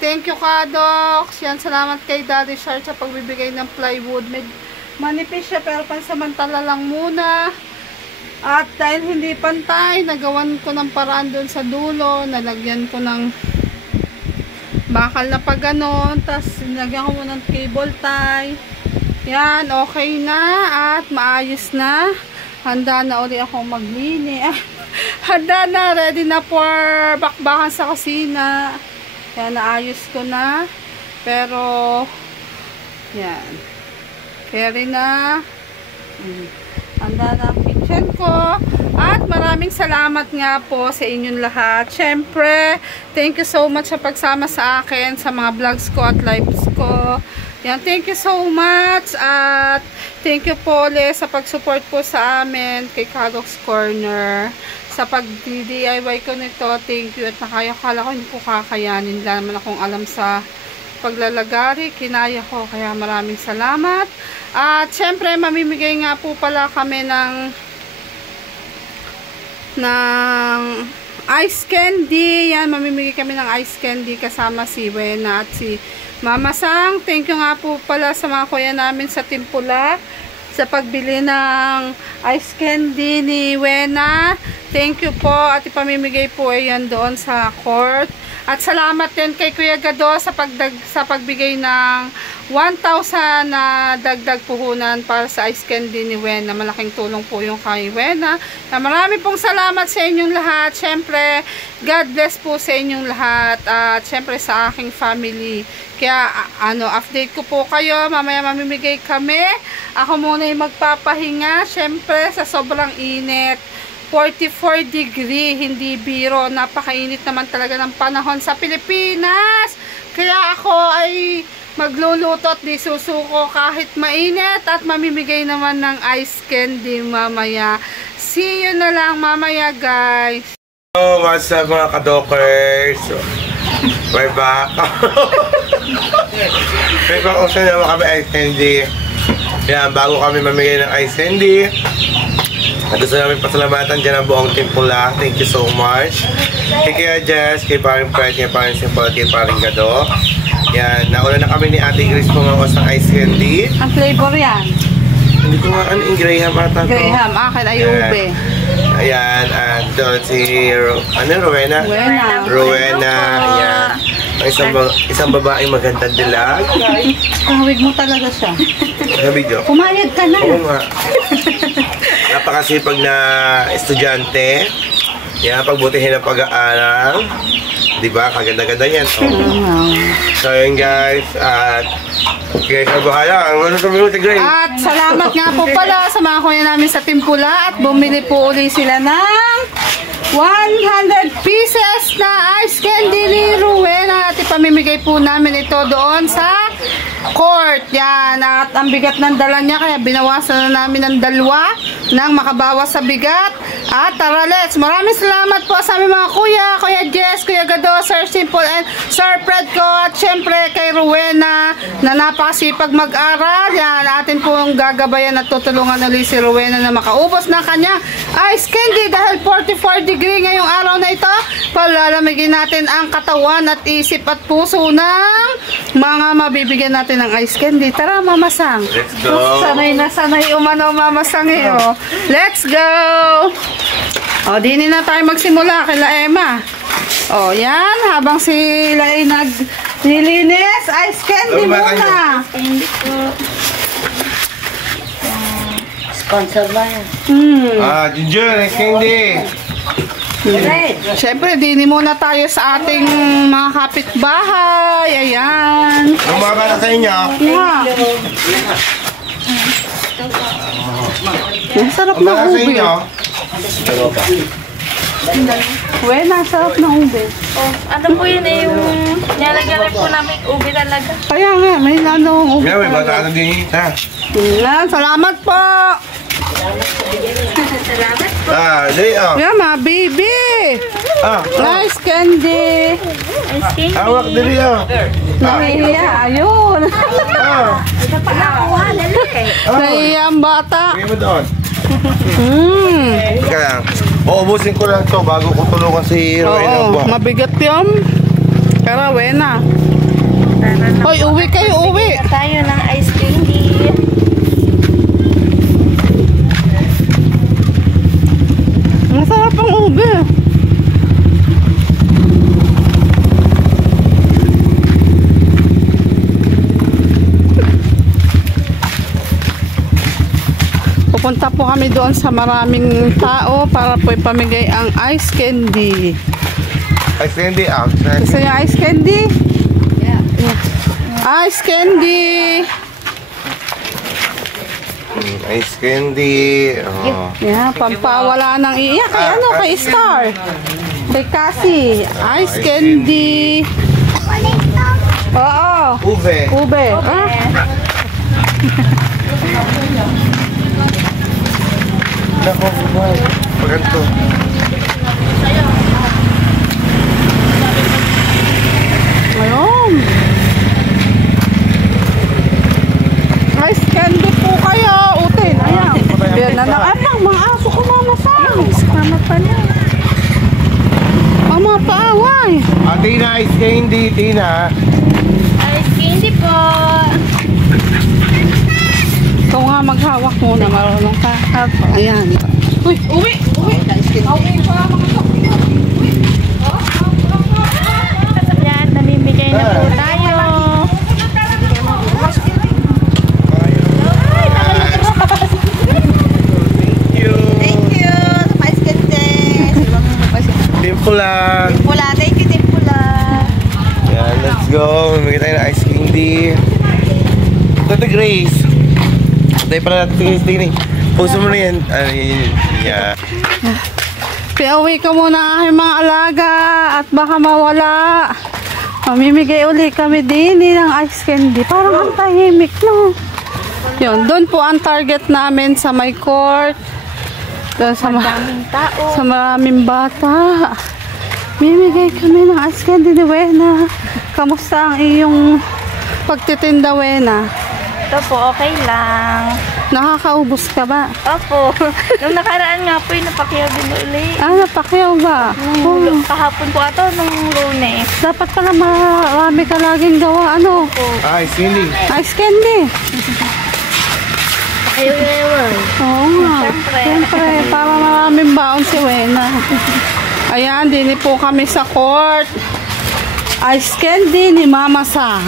Thank you, Kadox. Yan, salamat kay Daddy Shark sa pagbibigay ng plywood. Manipis siya pero pansamantala lang muna. At dahil hindi pantay, nagawan ko ng paraan doon sa dulo. Nalagyan ko ng bakal na pag ganon. Tapos nilagyan ko muna ng cable tie. Yan, okay na. At maayos na. Handa na ulit akong maglinis. Handa na, ready na for bakbakan sa kusina. Yan, naayos ko na. Pero, yan. Carry na. Handa na ang kitchen ko. At maraming salamat nga po sa inyong lahat. Siyempre, thank you so much sa pagsama sa akin sa mga vlogs ko at lives ko. Yan, thank you so much. At thank you po ulit sa pag-support po sa amin kay Kadox Corner. Sa pag-DIY ko nito, thank you. At nakaya-kala ko hindi ko kakayanin. Wala naman akong alam sa paglalagari. Kinaya ko. Kaya maraming salamat. At syempre, mamimigay nga po pala kami ng ice candy. Yan, mamimigay kami ng ice candy kasama si Wena at si Mama Sang. Thank you nga po pala sa mga kuya namin sa Timpula sa pagbili ng ice candy ni Wena. Thank you po at ipamimigay po yan doon sa court. At salamat din kay Kuya Gado sa pagbigay ng 1,000 na dagdag puhunan para sa ice candy ni Wena. Malaking tulong po yung kay Wena. Marami pong salamat sa inyong lahat. Siyempre, God bless po sa inyong lahat. At siyempre sa aking family. Kaya, update ko po kayo. Mamaya mamimigay kami. Ako muna yung magpapahinga. Siyempre, sa sobrang init. 44 degree, hindi biro. Napakainit naman talaga ng panahon sa Pilipinas. Kaya ako ay magluluto at di susuko kahit mainit at mamimigay naman ng ice candy mamaya. See you na lang mamaya, guys. Oh, what's up mga kadokers? We're back. May pang-usan naman kami ice candy. Yan, bago kami mamigay ng ice candy, gusto namin pasalamatan dyan ang buong Timpula. Thank you so much. Kay Kuya Jess, kay Paring Fred, kay Paring Simple, kay Paring Gado. Yan, nauna na kami ni Ate Grace pumangos ng ice candy. Ang flavor yan? Hindi ko nga ano yung Graham ata to. Graham, akin ay ube. Ayan, and doon si Rowena? Rowena, ayan. Isang babaeng magandang dilag. Kahawig mo talaga siya. Sabi ko. Pumayag ka na. Oo nga. Napakasipag na estudyante. Yan, pagbutihin ang pag-aaral. Diba? Kaganda-ganda yan. Oh. So yun guys. At guys, ang bahala. Ano sabi mo, Grace? At salamat nga po pala sa mga kuya namin sa Timpula. At bumili po ulit sila ng 100 pieces na ice candy ni Rowena. At ipamimigay po namin ito doon sa court. Yan. At ang bigat ng dala niya. Kaya binawasan na namin ng 2 nang makabawas sa bigat. At tara, let's. Maraming salamat po sa aming mga kuya. Kuya Jess, Kuya Gado, Sir Simple, and Sir Fred ko. At syempre kay Rowena na napakasipag mag-aral. Yan. Atin pong gagabayan at tutulungan ulit si Rowena na makaubos na kanya ice candy dahil 44 degree ngayong araw na ito. Palalamigin natin ang katawan at isip at puso ng mga mabibigyan natin ng ice candy. Tara, Mama Sang. Let's go. Sanay na sanay umano, Mama Sang eh. Oh. Let's go. O, dini na tayo magsimula kila Emma. O, yan. Habang sila ay naglilinis, ice candy muna. Sponsor ba yan? Ginger, ice candy. Siyempre, dini muna tayo sa ating mga kapitbahay. Ayan. Lumaba na sa inyo. Yeah. Sarap ng Lumaba sa ube. inyo. Wena, sarap ng ube. Oh, ano po yun eh, yung nilagyan po namin ube talaga. Kaya nga, may nanong ube. May bata na din. Ayan, salamat po. Salamat. Day, Yan, mga baby. Ice candy. Ice candy. Hawak diri ah. Nahihiya. Ayun. Nakuha, dali. Nahihiya ang bata. Bigay mo doon. Hmm. Kaya, uubusin ko lang to bago ko tulungan si Rowena. Oo, mabigat yun. Pero, wena. Hoy, uwi kayo, uwi. Tayo ng ice candy. Masarap ang ube. Pupunta po kami doon sa maraming tao para po ipamigay ang ice candy. Ice candy Gusto niyo ice candy? Yeah. Ice candy! Ice candy. Oh. Yeah, pampawala ng iiyak. Kay ano? Kay Star. Kay Cassie. Ice candy. Oo. Ube. Ube. Ah. Nako, paganto. Ayun. Ice candy po kayo. Utin. Ayan. Yan na na. Anang mga aso ko mamasang. Mama pa niya. Mama paaway. Tina, ice candy, Tina. Ice candy po. Ikaw nga maghawak muna. Marunong ka. Ayan. Uy, uwi. Uwi. Uwi pa mga to. Yan, namimigay na po tayo. Thank you. Ice candy. Timpula. Timpula. Thank you, Timpula. Yan, let's go. Mamigay tayo ng ice candy. Ito, Grace. Dahil pala natin Grace din eh. Puso mo na yan. Yeah. Piauwi ka muna aking mga alaga at baka mawala. Mamimigay uli kami din ng ice candy. Parang ang tahimik, no? Yun, doon po ang target namin sa may court. Doon sa, Daming tao. sa maraming bata. Mimigay kami ng ice candy ni Wena. Kamusta ang iyong pagtitinda, Wena? Ito po, okay lang. Nakakaubos ka ba? Opo. Nung nakaraan nga po, napakyaw din uli. Napakyaw ba? Oh. Kahapon po ato nung Lunes. Dapat pala marami ka laging gawa, ano? Ice candy. Ice candy. Ewan. Oo nga. Siyempre, para maraming baon si Wena. Ayan, dini po kami sa court. Ice candy ni Mama Sang.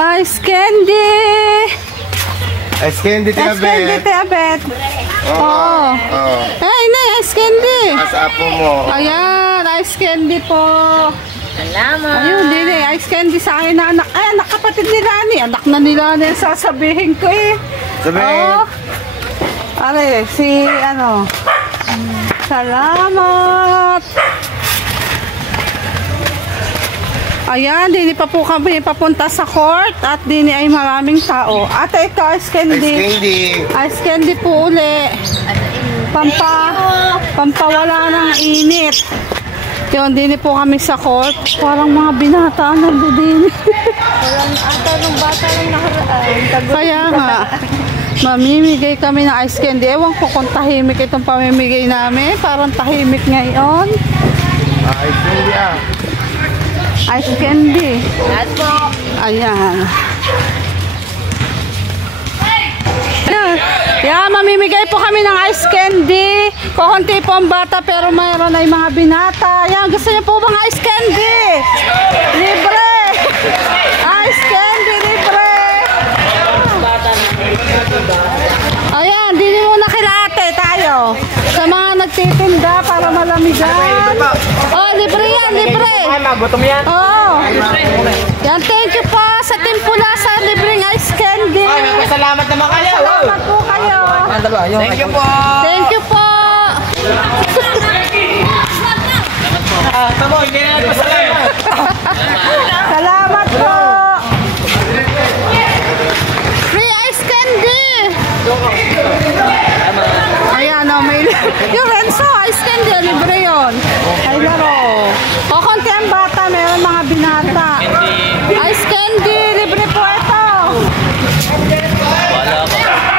Ice candy! Ice candy, Tia Ice candy, Bet. Tia Bet. Oo. Oh. Ay, na, ice candy. Sa apo mo. Ayan, ice candy po. Salamat. Ayun, dili, ice candy sa akin na anak. Ay, anak kapatid ni Lani. Anak na ni Lani ang sasabihin ko eh. Sabihin. Oo. Are, si ano. Salamat. Ayan, dini pa po kami papunta sa court at dini ay maraming tao. Ate, ito, ice Ice candy. candy. Ice candy po uli. Pampawala ng init. Yun, dini po kami sa court. Parang mga binata nandun. Walang ata nung bata nung nakaraan. Kaya nga, mamimigay kami ng ice candy. Ewan ko kung tahimik itong pamimigay namin. Parang tahimik ngayon. Ice candy Ice candy. Ayan. Yeah, mamimigay po kami ng ice candy. Kukunti po ang bata pero mayroon ay mga binata. Ayan, gusto niyo po bang ice candy? Libre! Ice candy, libre! Ayan, dini muna kila ate tayo. Sa mga nagtitinda para malamigan. Oh, libre yan, libre. Oh. Yan, thank you po sa Timpula sa libreng ice candy. Salamat naman kayo. Salamat po kayo. Thank you po. Thank you po. Tamo, hindi na nagpasalamat. Salamat po. Free ice candy. Ayan, oh, may yung Renzo, ice candy, libre doon. Ay, laro. O, konti ang bata, meron mga binata. Ice candy, libre po ito.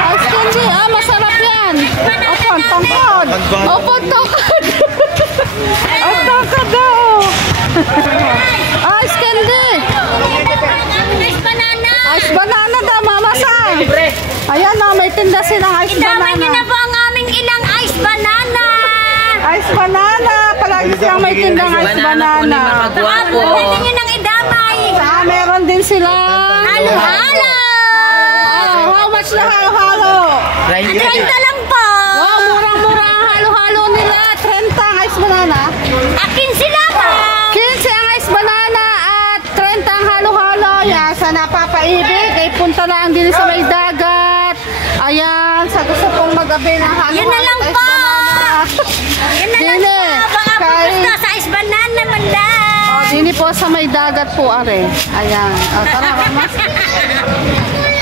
Ice candy, masarap yan. Opo, tangkod. Opo, tangkod. Ang tangkod daw. Ice candy. Ice banana daw, Mama Sang. Ayan o, may tinda silang ice banana. Idamay niyo na po ang aming ilang ice banana. Ice banana. Palagi silang may tindang ice banana. Pwede niyo nang idamay. Meron din silang Halo-halo. How much na halo-halo? 30 lang po. Wow, murang-mura ang halo-halo nila. 30 ang ice banana. Akin sila po. 15 ang ice banana at 30 ang halo-halo. Yan, sa napapaibig, ay punta lang din sa may dagat. Ayan, sa gusto pong mag-avail ng halo-halo. Yun na lang ice po. banana. Yun na lang Dine, po. Baka po kay- gusto sa ice banana man lang. Dini po sa may dagat po, are. Ayan. Tara, mas.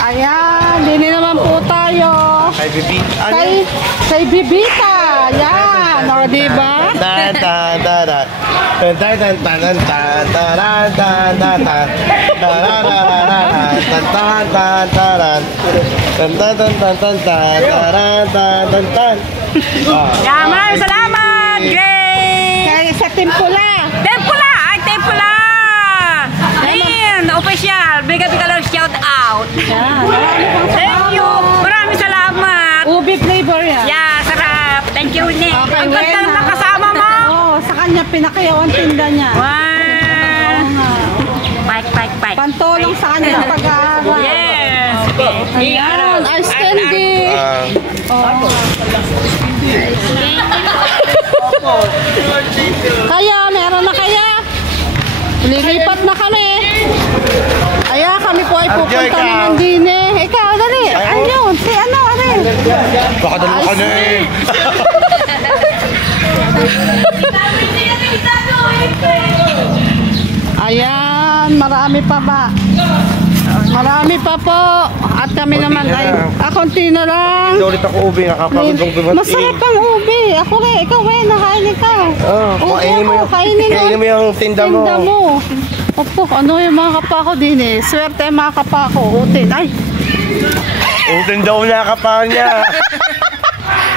Ayan, dini naman po tayo. Kay Bibi. Kay Bibita. Yan. O, diba? Yeah, maraming salamat! Great! Kaya sa Timpula. Tempula! Ay, tempula! Ayan, official. Biga-biga lang shout out. Yan. Marami pang Thank you! Maraming salamat! Ubi flavor yan. Yeah, sarap! Thank you, Nick! Okay, Ang ganda Wena. ng kasama mo! Oo, sa kanya pinakayaw ang tinda niya. Wow! Pike. Pantulong sa kanya pag-aaral. Yes! Ayan, ice candy. Kaya, meron na kaya? Lilipat na kami. Ayan, kami po ay pupunta naman din eh. Ikaw, dali. Ayun, si ano, rin. Baka dalawa ka na eh. Ayan, marami pa ba? Marami pa po. At kami naman ay, konti na lang. Hindi ulit ako ubi, nakapagod kong bibat. Masarap ang ubi. Ako rin, ikaw eh, nakain ikaw. Kainin mo yung, kainin mo yung tinda mo. Tinda mo. Opo, ano yung mga kapako din eh. Swerte yung mga kapako. Utin. Ay, Utin daw niya kapahan niya.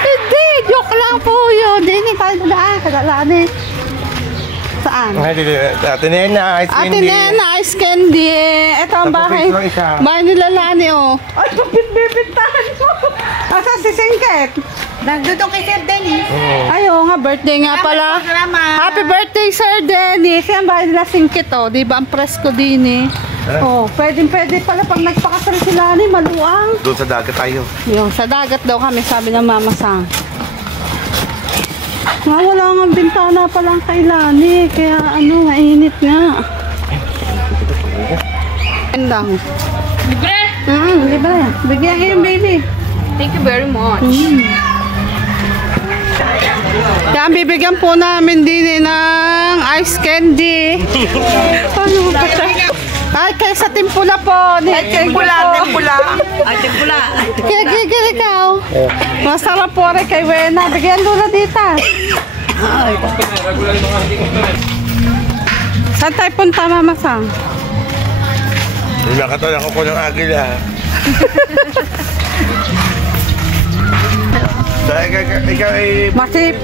hindi. Joke lang po yun. Hindi tayo daan. Kagalani. Saan? Ate Nena, ice Ate candy. Nena, ice candy. Ito ang bahay. Tapos isa. Bahay nila Lani, oh. Ay, bibitahan mo. Asa si Singket? Nandito kay Sir Dennis. Ay, oo nga, birthday nga pala. Salamat. Happy birthday, Sir Dennis. Yan bahay nila Singket, oh. Di ba ang presko din eh. Oh, pwede pala pag nagpakasal si Lani, maluang. Doon sa dagat tayo. Yung sa dagat daw kami, sabi ng Mama Sang. Nga, wala nga bintana palang kay Lani, kaya ano, mainit nga. Endang. Libre! Libre. Bigyan kayo yung baby. Thank you very much. Yan, bibigyan po namin din ng ice candy. Ano ba ito? Ay, kay sa Timpula po. Ay, Tempula. Kaya ikaw. Masarap po rin kay Wena. Bigyan doon na dito. Saan tayo punta, Mama Sang? Nakatawa ako po ng agila. Ikaw ay... Masip.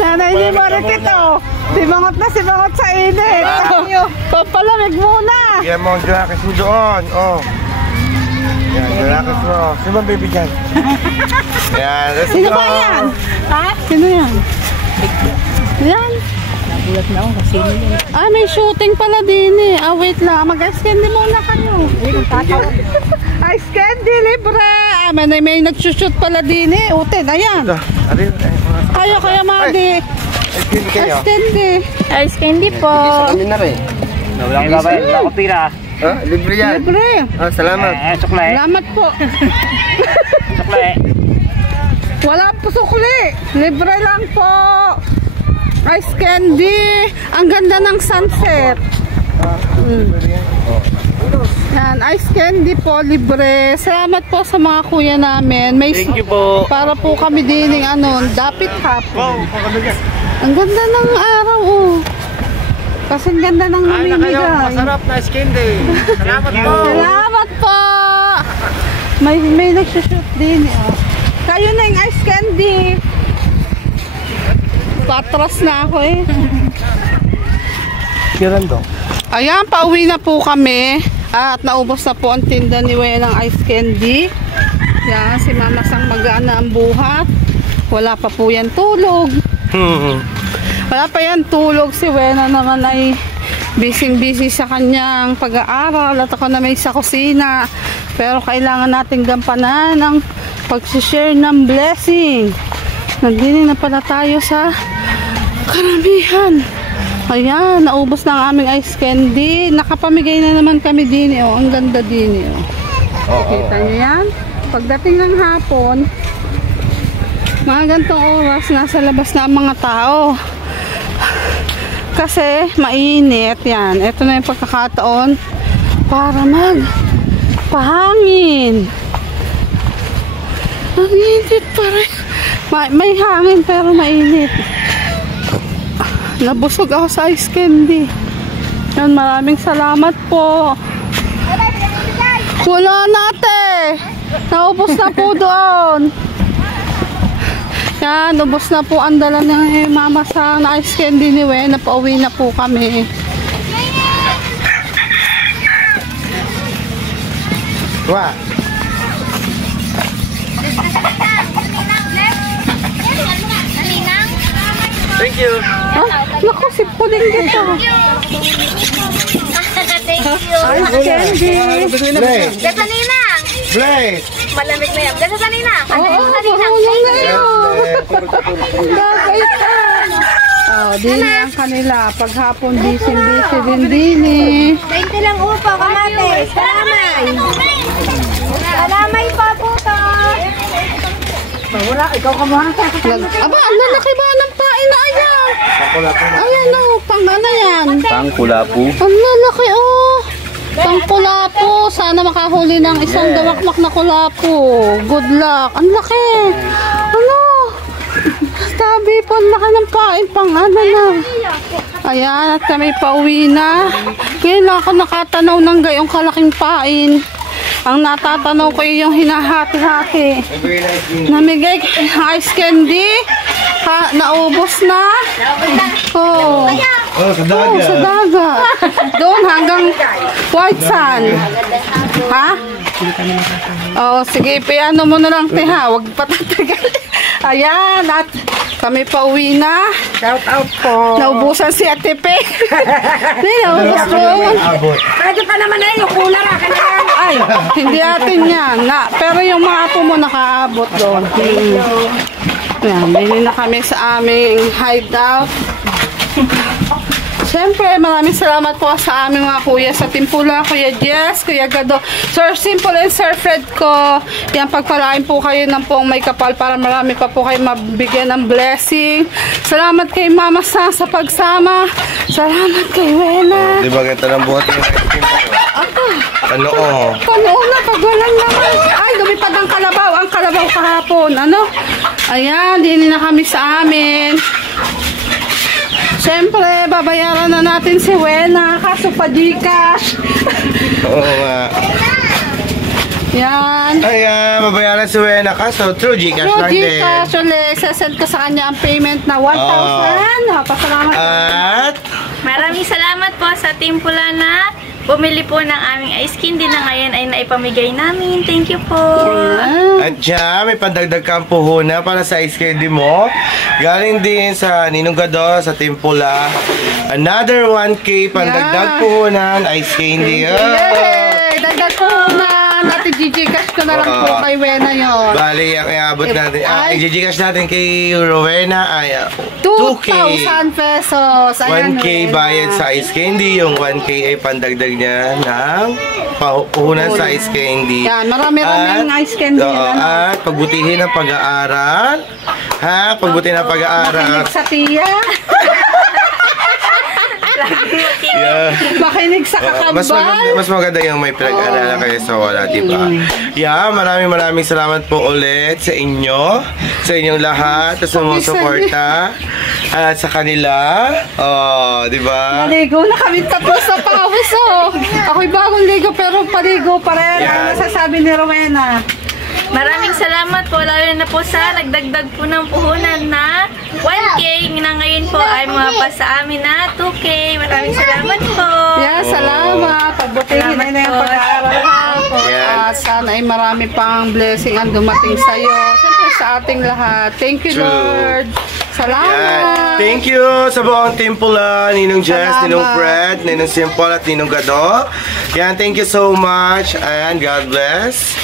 Nanay ni Marikit, oh. Simangot na simangot sa init. Papalamig muna. Bigyan mo ang jackets mo doon. Oh. Yan, jackets mo. Sino ba baby dyan? Yan, let's Sino go. ba yan? Ha? Sino yan? Yan. Nagulat na ako kasi yun. Ah, may shooting pala din eh. Ah, wait lang. Mag-ice candy muna kayo. Ice candy, libre. Ah, may nagsushoot pala din eh. Utin, ayan. Kayo, kaya Madi. Ice candy. Ice candy po. Kami na rin. Wala ko pira. Libre yan. Libre. Salamat. Sukle. Salamat po. Sukle. Wala po sukli. Libre lang po. Ice candy. Ang ganda ng sunset. Yan, ice candy po, libre. Salamat po sa mga kuya namin. May Thank you po. para po kami din dapit hapon. Ang ganda ng araw, oh. Kasi ang ganda ng namimigay. Masarap na ice candy. Salamat po. Salamat po. May nagsushoot din, oh. Kayo na yung ice candy. Patras na ako, eh. Kirando. Ayan, pauwi na po kami. At naubos na po ang tinda ni Wenang ice candy. Yan, si Mama Sang mag-aana ang buhat. Wala pa po yan tulog. Wala pa yan tulog. Si Wena naman ay busy sa kanyang pag-aaral. At ako na may sa kusina. Pero kailangan nating gampanan ang pag-share ng blessing. Nagdinig na pala tayo sa karamihan. Ayan, naubos na ang aming ice candy. Nakapamigay na naman kami din, oh. Ang ganda din, oh. Kita nyo yan? Pagdating ng hapon, mga gantong oras, nasa labas na ang mga tao. Kasi, mainit yan. Ito na yung pagkakataon para magpahangin. Ang init pa rin. May hangin pero mainit. Nabusog ako sa ice candy. Yan, maraming salamat po. Wala na, ate. Naubos na po doon. Yan, ubos na po ang dala ng Mama sa ice candy ni Wen. Napauwi na po kami. Wah. Thank you. Ah, naku, si Puling dito. Thank you. Ice candy. Blay. Gasa ninang. Blay. Malamig na yan. Gasa sa ninang. Oo, marunong na yun. Gagaitan. Oh, din ang kanila. Paghapon, busy din eh. 20 lang upa, kamates. Salamay. Salamay pa po to. Aba, ang lalaki ba ng pain na ayan? Ayan, oh, pang ano yan? Pangkulapu. Ang lalaki, oh. Pang kulapo. Sana makahuli ng isang damakmak na kulapo. Good luck. Ang laki. Ano? Sabi po, ang laki ng pain. Pang ano na. Ayan, at kami pauwi na. Ngayon lang ako nakatanaw ng gayong kalaking pain. Ang natatanaw ko yung hinahati-hati. Namigay ng ice candy. Naubos na. Oh. Sa dagat. Sa dagat. Doon hanggang White Sand. Ha? Oh, sige, piano mo na lang, Teha. Huwag patatagal. Ayan, at kami pauwi na. Shout out po. Naubusan si Ate Pe. Naubos ko. Pwede pa naman na yung cooler akin yan. Ay, hindi atin yan. Pero yung mga apo mo nakaabot doon. Yan, bili na kami sa aming hideout. Siyempre, maraming salamat po sa aming mga kuya sa Timpula, Kuya Jess, Kuya Gado, Sir Simple and Sir Fred ko. Yan, pagpalain po kayo ng poong may kapal para marami pa po kayo mabigyan ng blessing. Salamat kay Mama Sang sa pagsama. Salamat kay Wena. Di ba ganito ng buhat yung ice cream? Ano oh? Panoon na, pag walang naman. Ay, lumipad ang kalabaw. Ang kalabaw kahapon. Ano? Ayan, din na kami sa amin. Siyempre, babayaran na natin si Wena. Kaso pa Gcash. Oo nga. Yan. Ayan, babayaran si Wena kaso through Gcash So, lang din. Gcash ulit. Sasend ko sa kanya ang payment na 1,000. Pasalamat. At Maraming salamat po sa Team Pula na bumili po ng aming ice candy na ngayon ay naipamigay namin. Thank you po. At siya, may pandagdag kang puhunan para sa ice candy mo. Galing din sa Ninong Gado, sa Timpula. Another 1K pandagdag puhunan, ice candy. Yay! Dagdag po na. Natin Gcash ko na lang po kay Wena yun. Bali, ang iabot natin. I-Gcash natin kay Rowena ay 2,000 pesos. Ayan, 1K Wena. bayad sa ice candy. Yung 1K ay pandagdag niya ng puhunan sa ice candy. Yan, marami-raming ice candy. At pagbutihin ang pag-aaral. Ha? Pagbutihin ang pag-aaral. Makinig sa tiya. Yeah. Makinig sa kakambal. Mas maganda yung may pinag-alala kayo sa wala, diba? Yeah, maraming salamat po ulit sa inyo, sa inyong lahat, sa sumusuporta, at sa kanila. Oh, diba? Paligo na kami tapos sa pawis, oh. Ako'y bagong ligo pero paligo pa rin. Yan. Ano sasabi ni Rowena? Maraming salamat po, lalo na po sa nagdagdag po ng puhunan na 1K na ngayon po ay mapasa sa amin na 2K. Maraming salamat po. Yeah, salamat. Pagbutihin na yung pag-aaral ko. Yan. At sana ay marami pang blessing ang dumating sa iyo. Siyempre sa ating lahat. Thank you, True. Lord. Salamat. Yan. Thank you sa buong team pula, Ninong Jess, Salamat. Ninong Fred, Ninong Simple at Ninong Gado. Yan, thank you so much and God bless.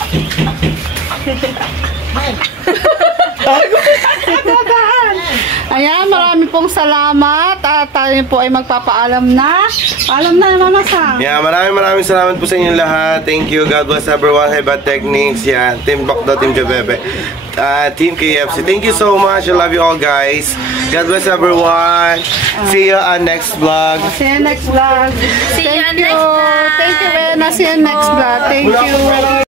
Ayan, marami pong salamat at tayo po ay magpapaalam na. Paalam na, Mama Sam. Yeah, maraming salamat po sa inyong lahat. Thank you. God bless everyone. Hebat Techniques. Yan, Team Bakdo, Team Jabebe, Team KFC. Thank you so much. I love you all, guys. God bless everyone. See you on next vlog. See you next vlog. See you on Thank you. next vlog. Thank you, Rena. See you next vlog. Thank you.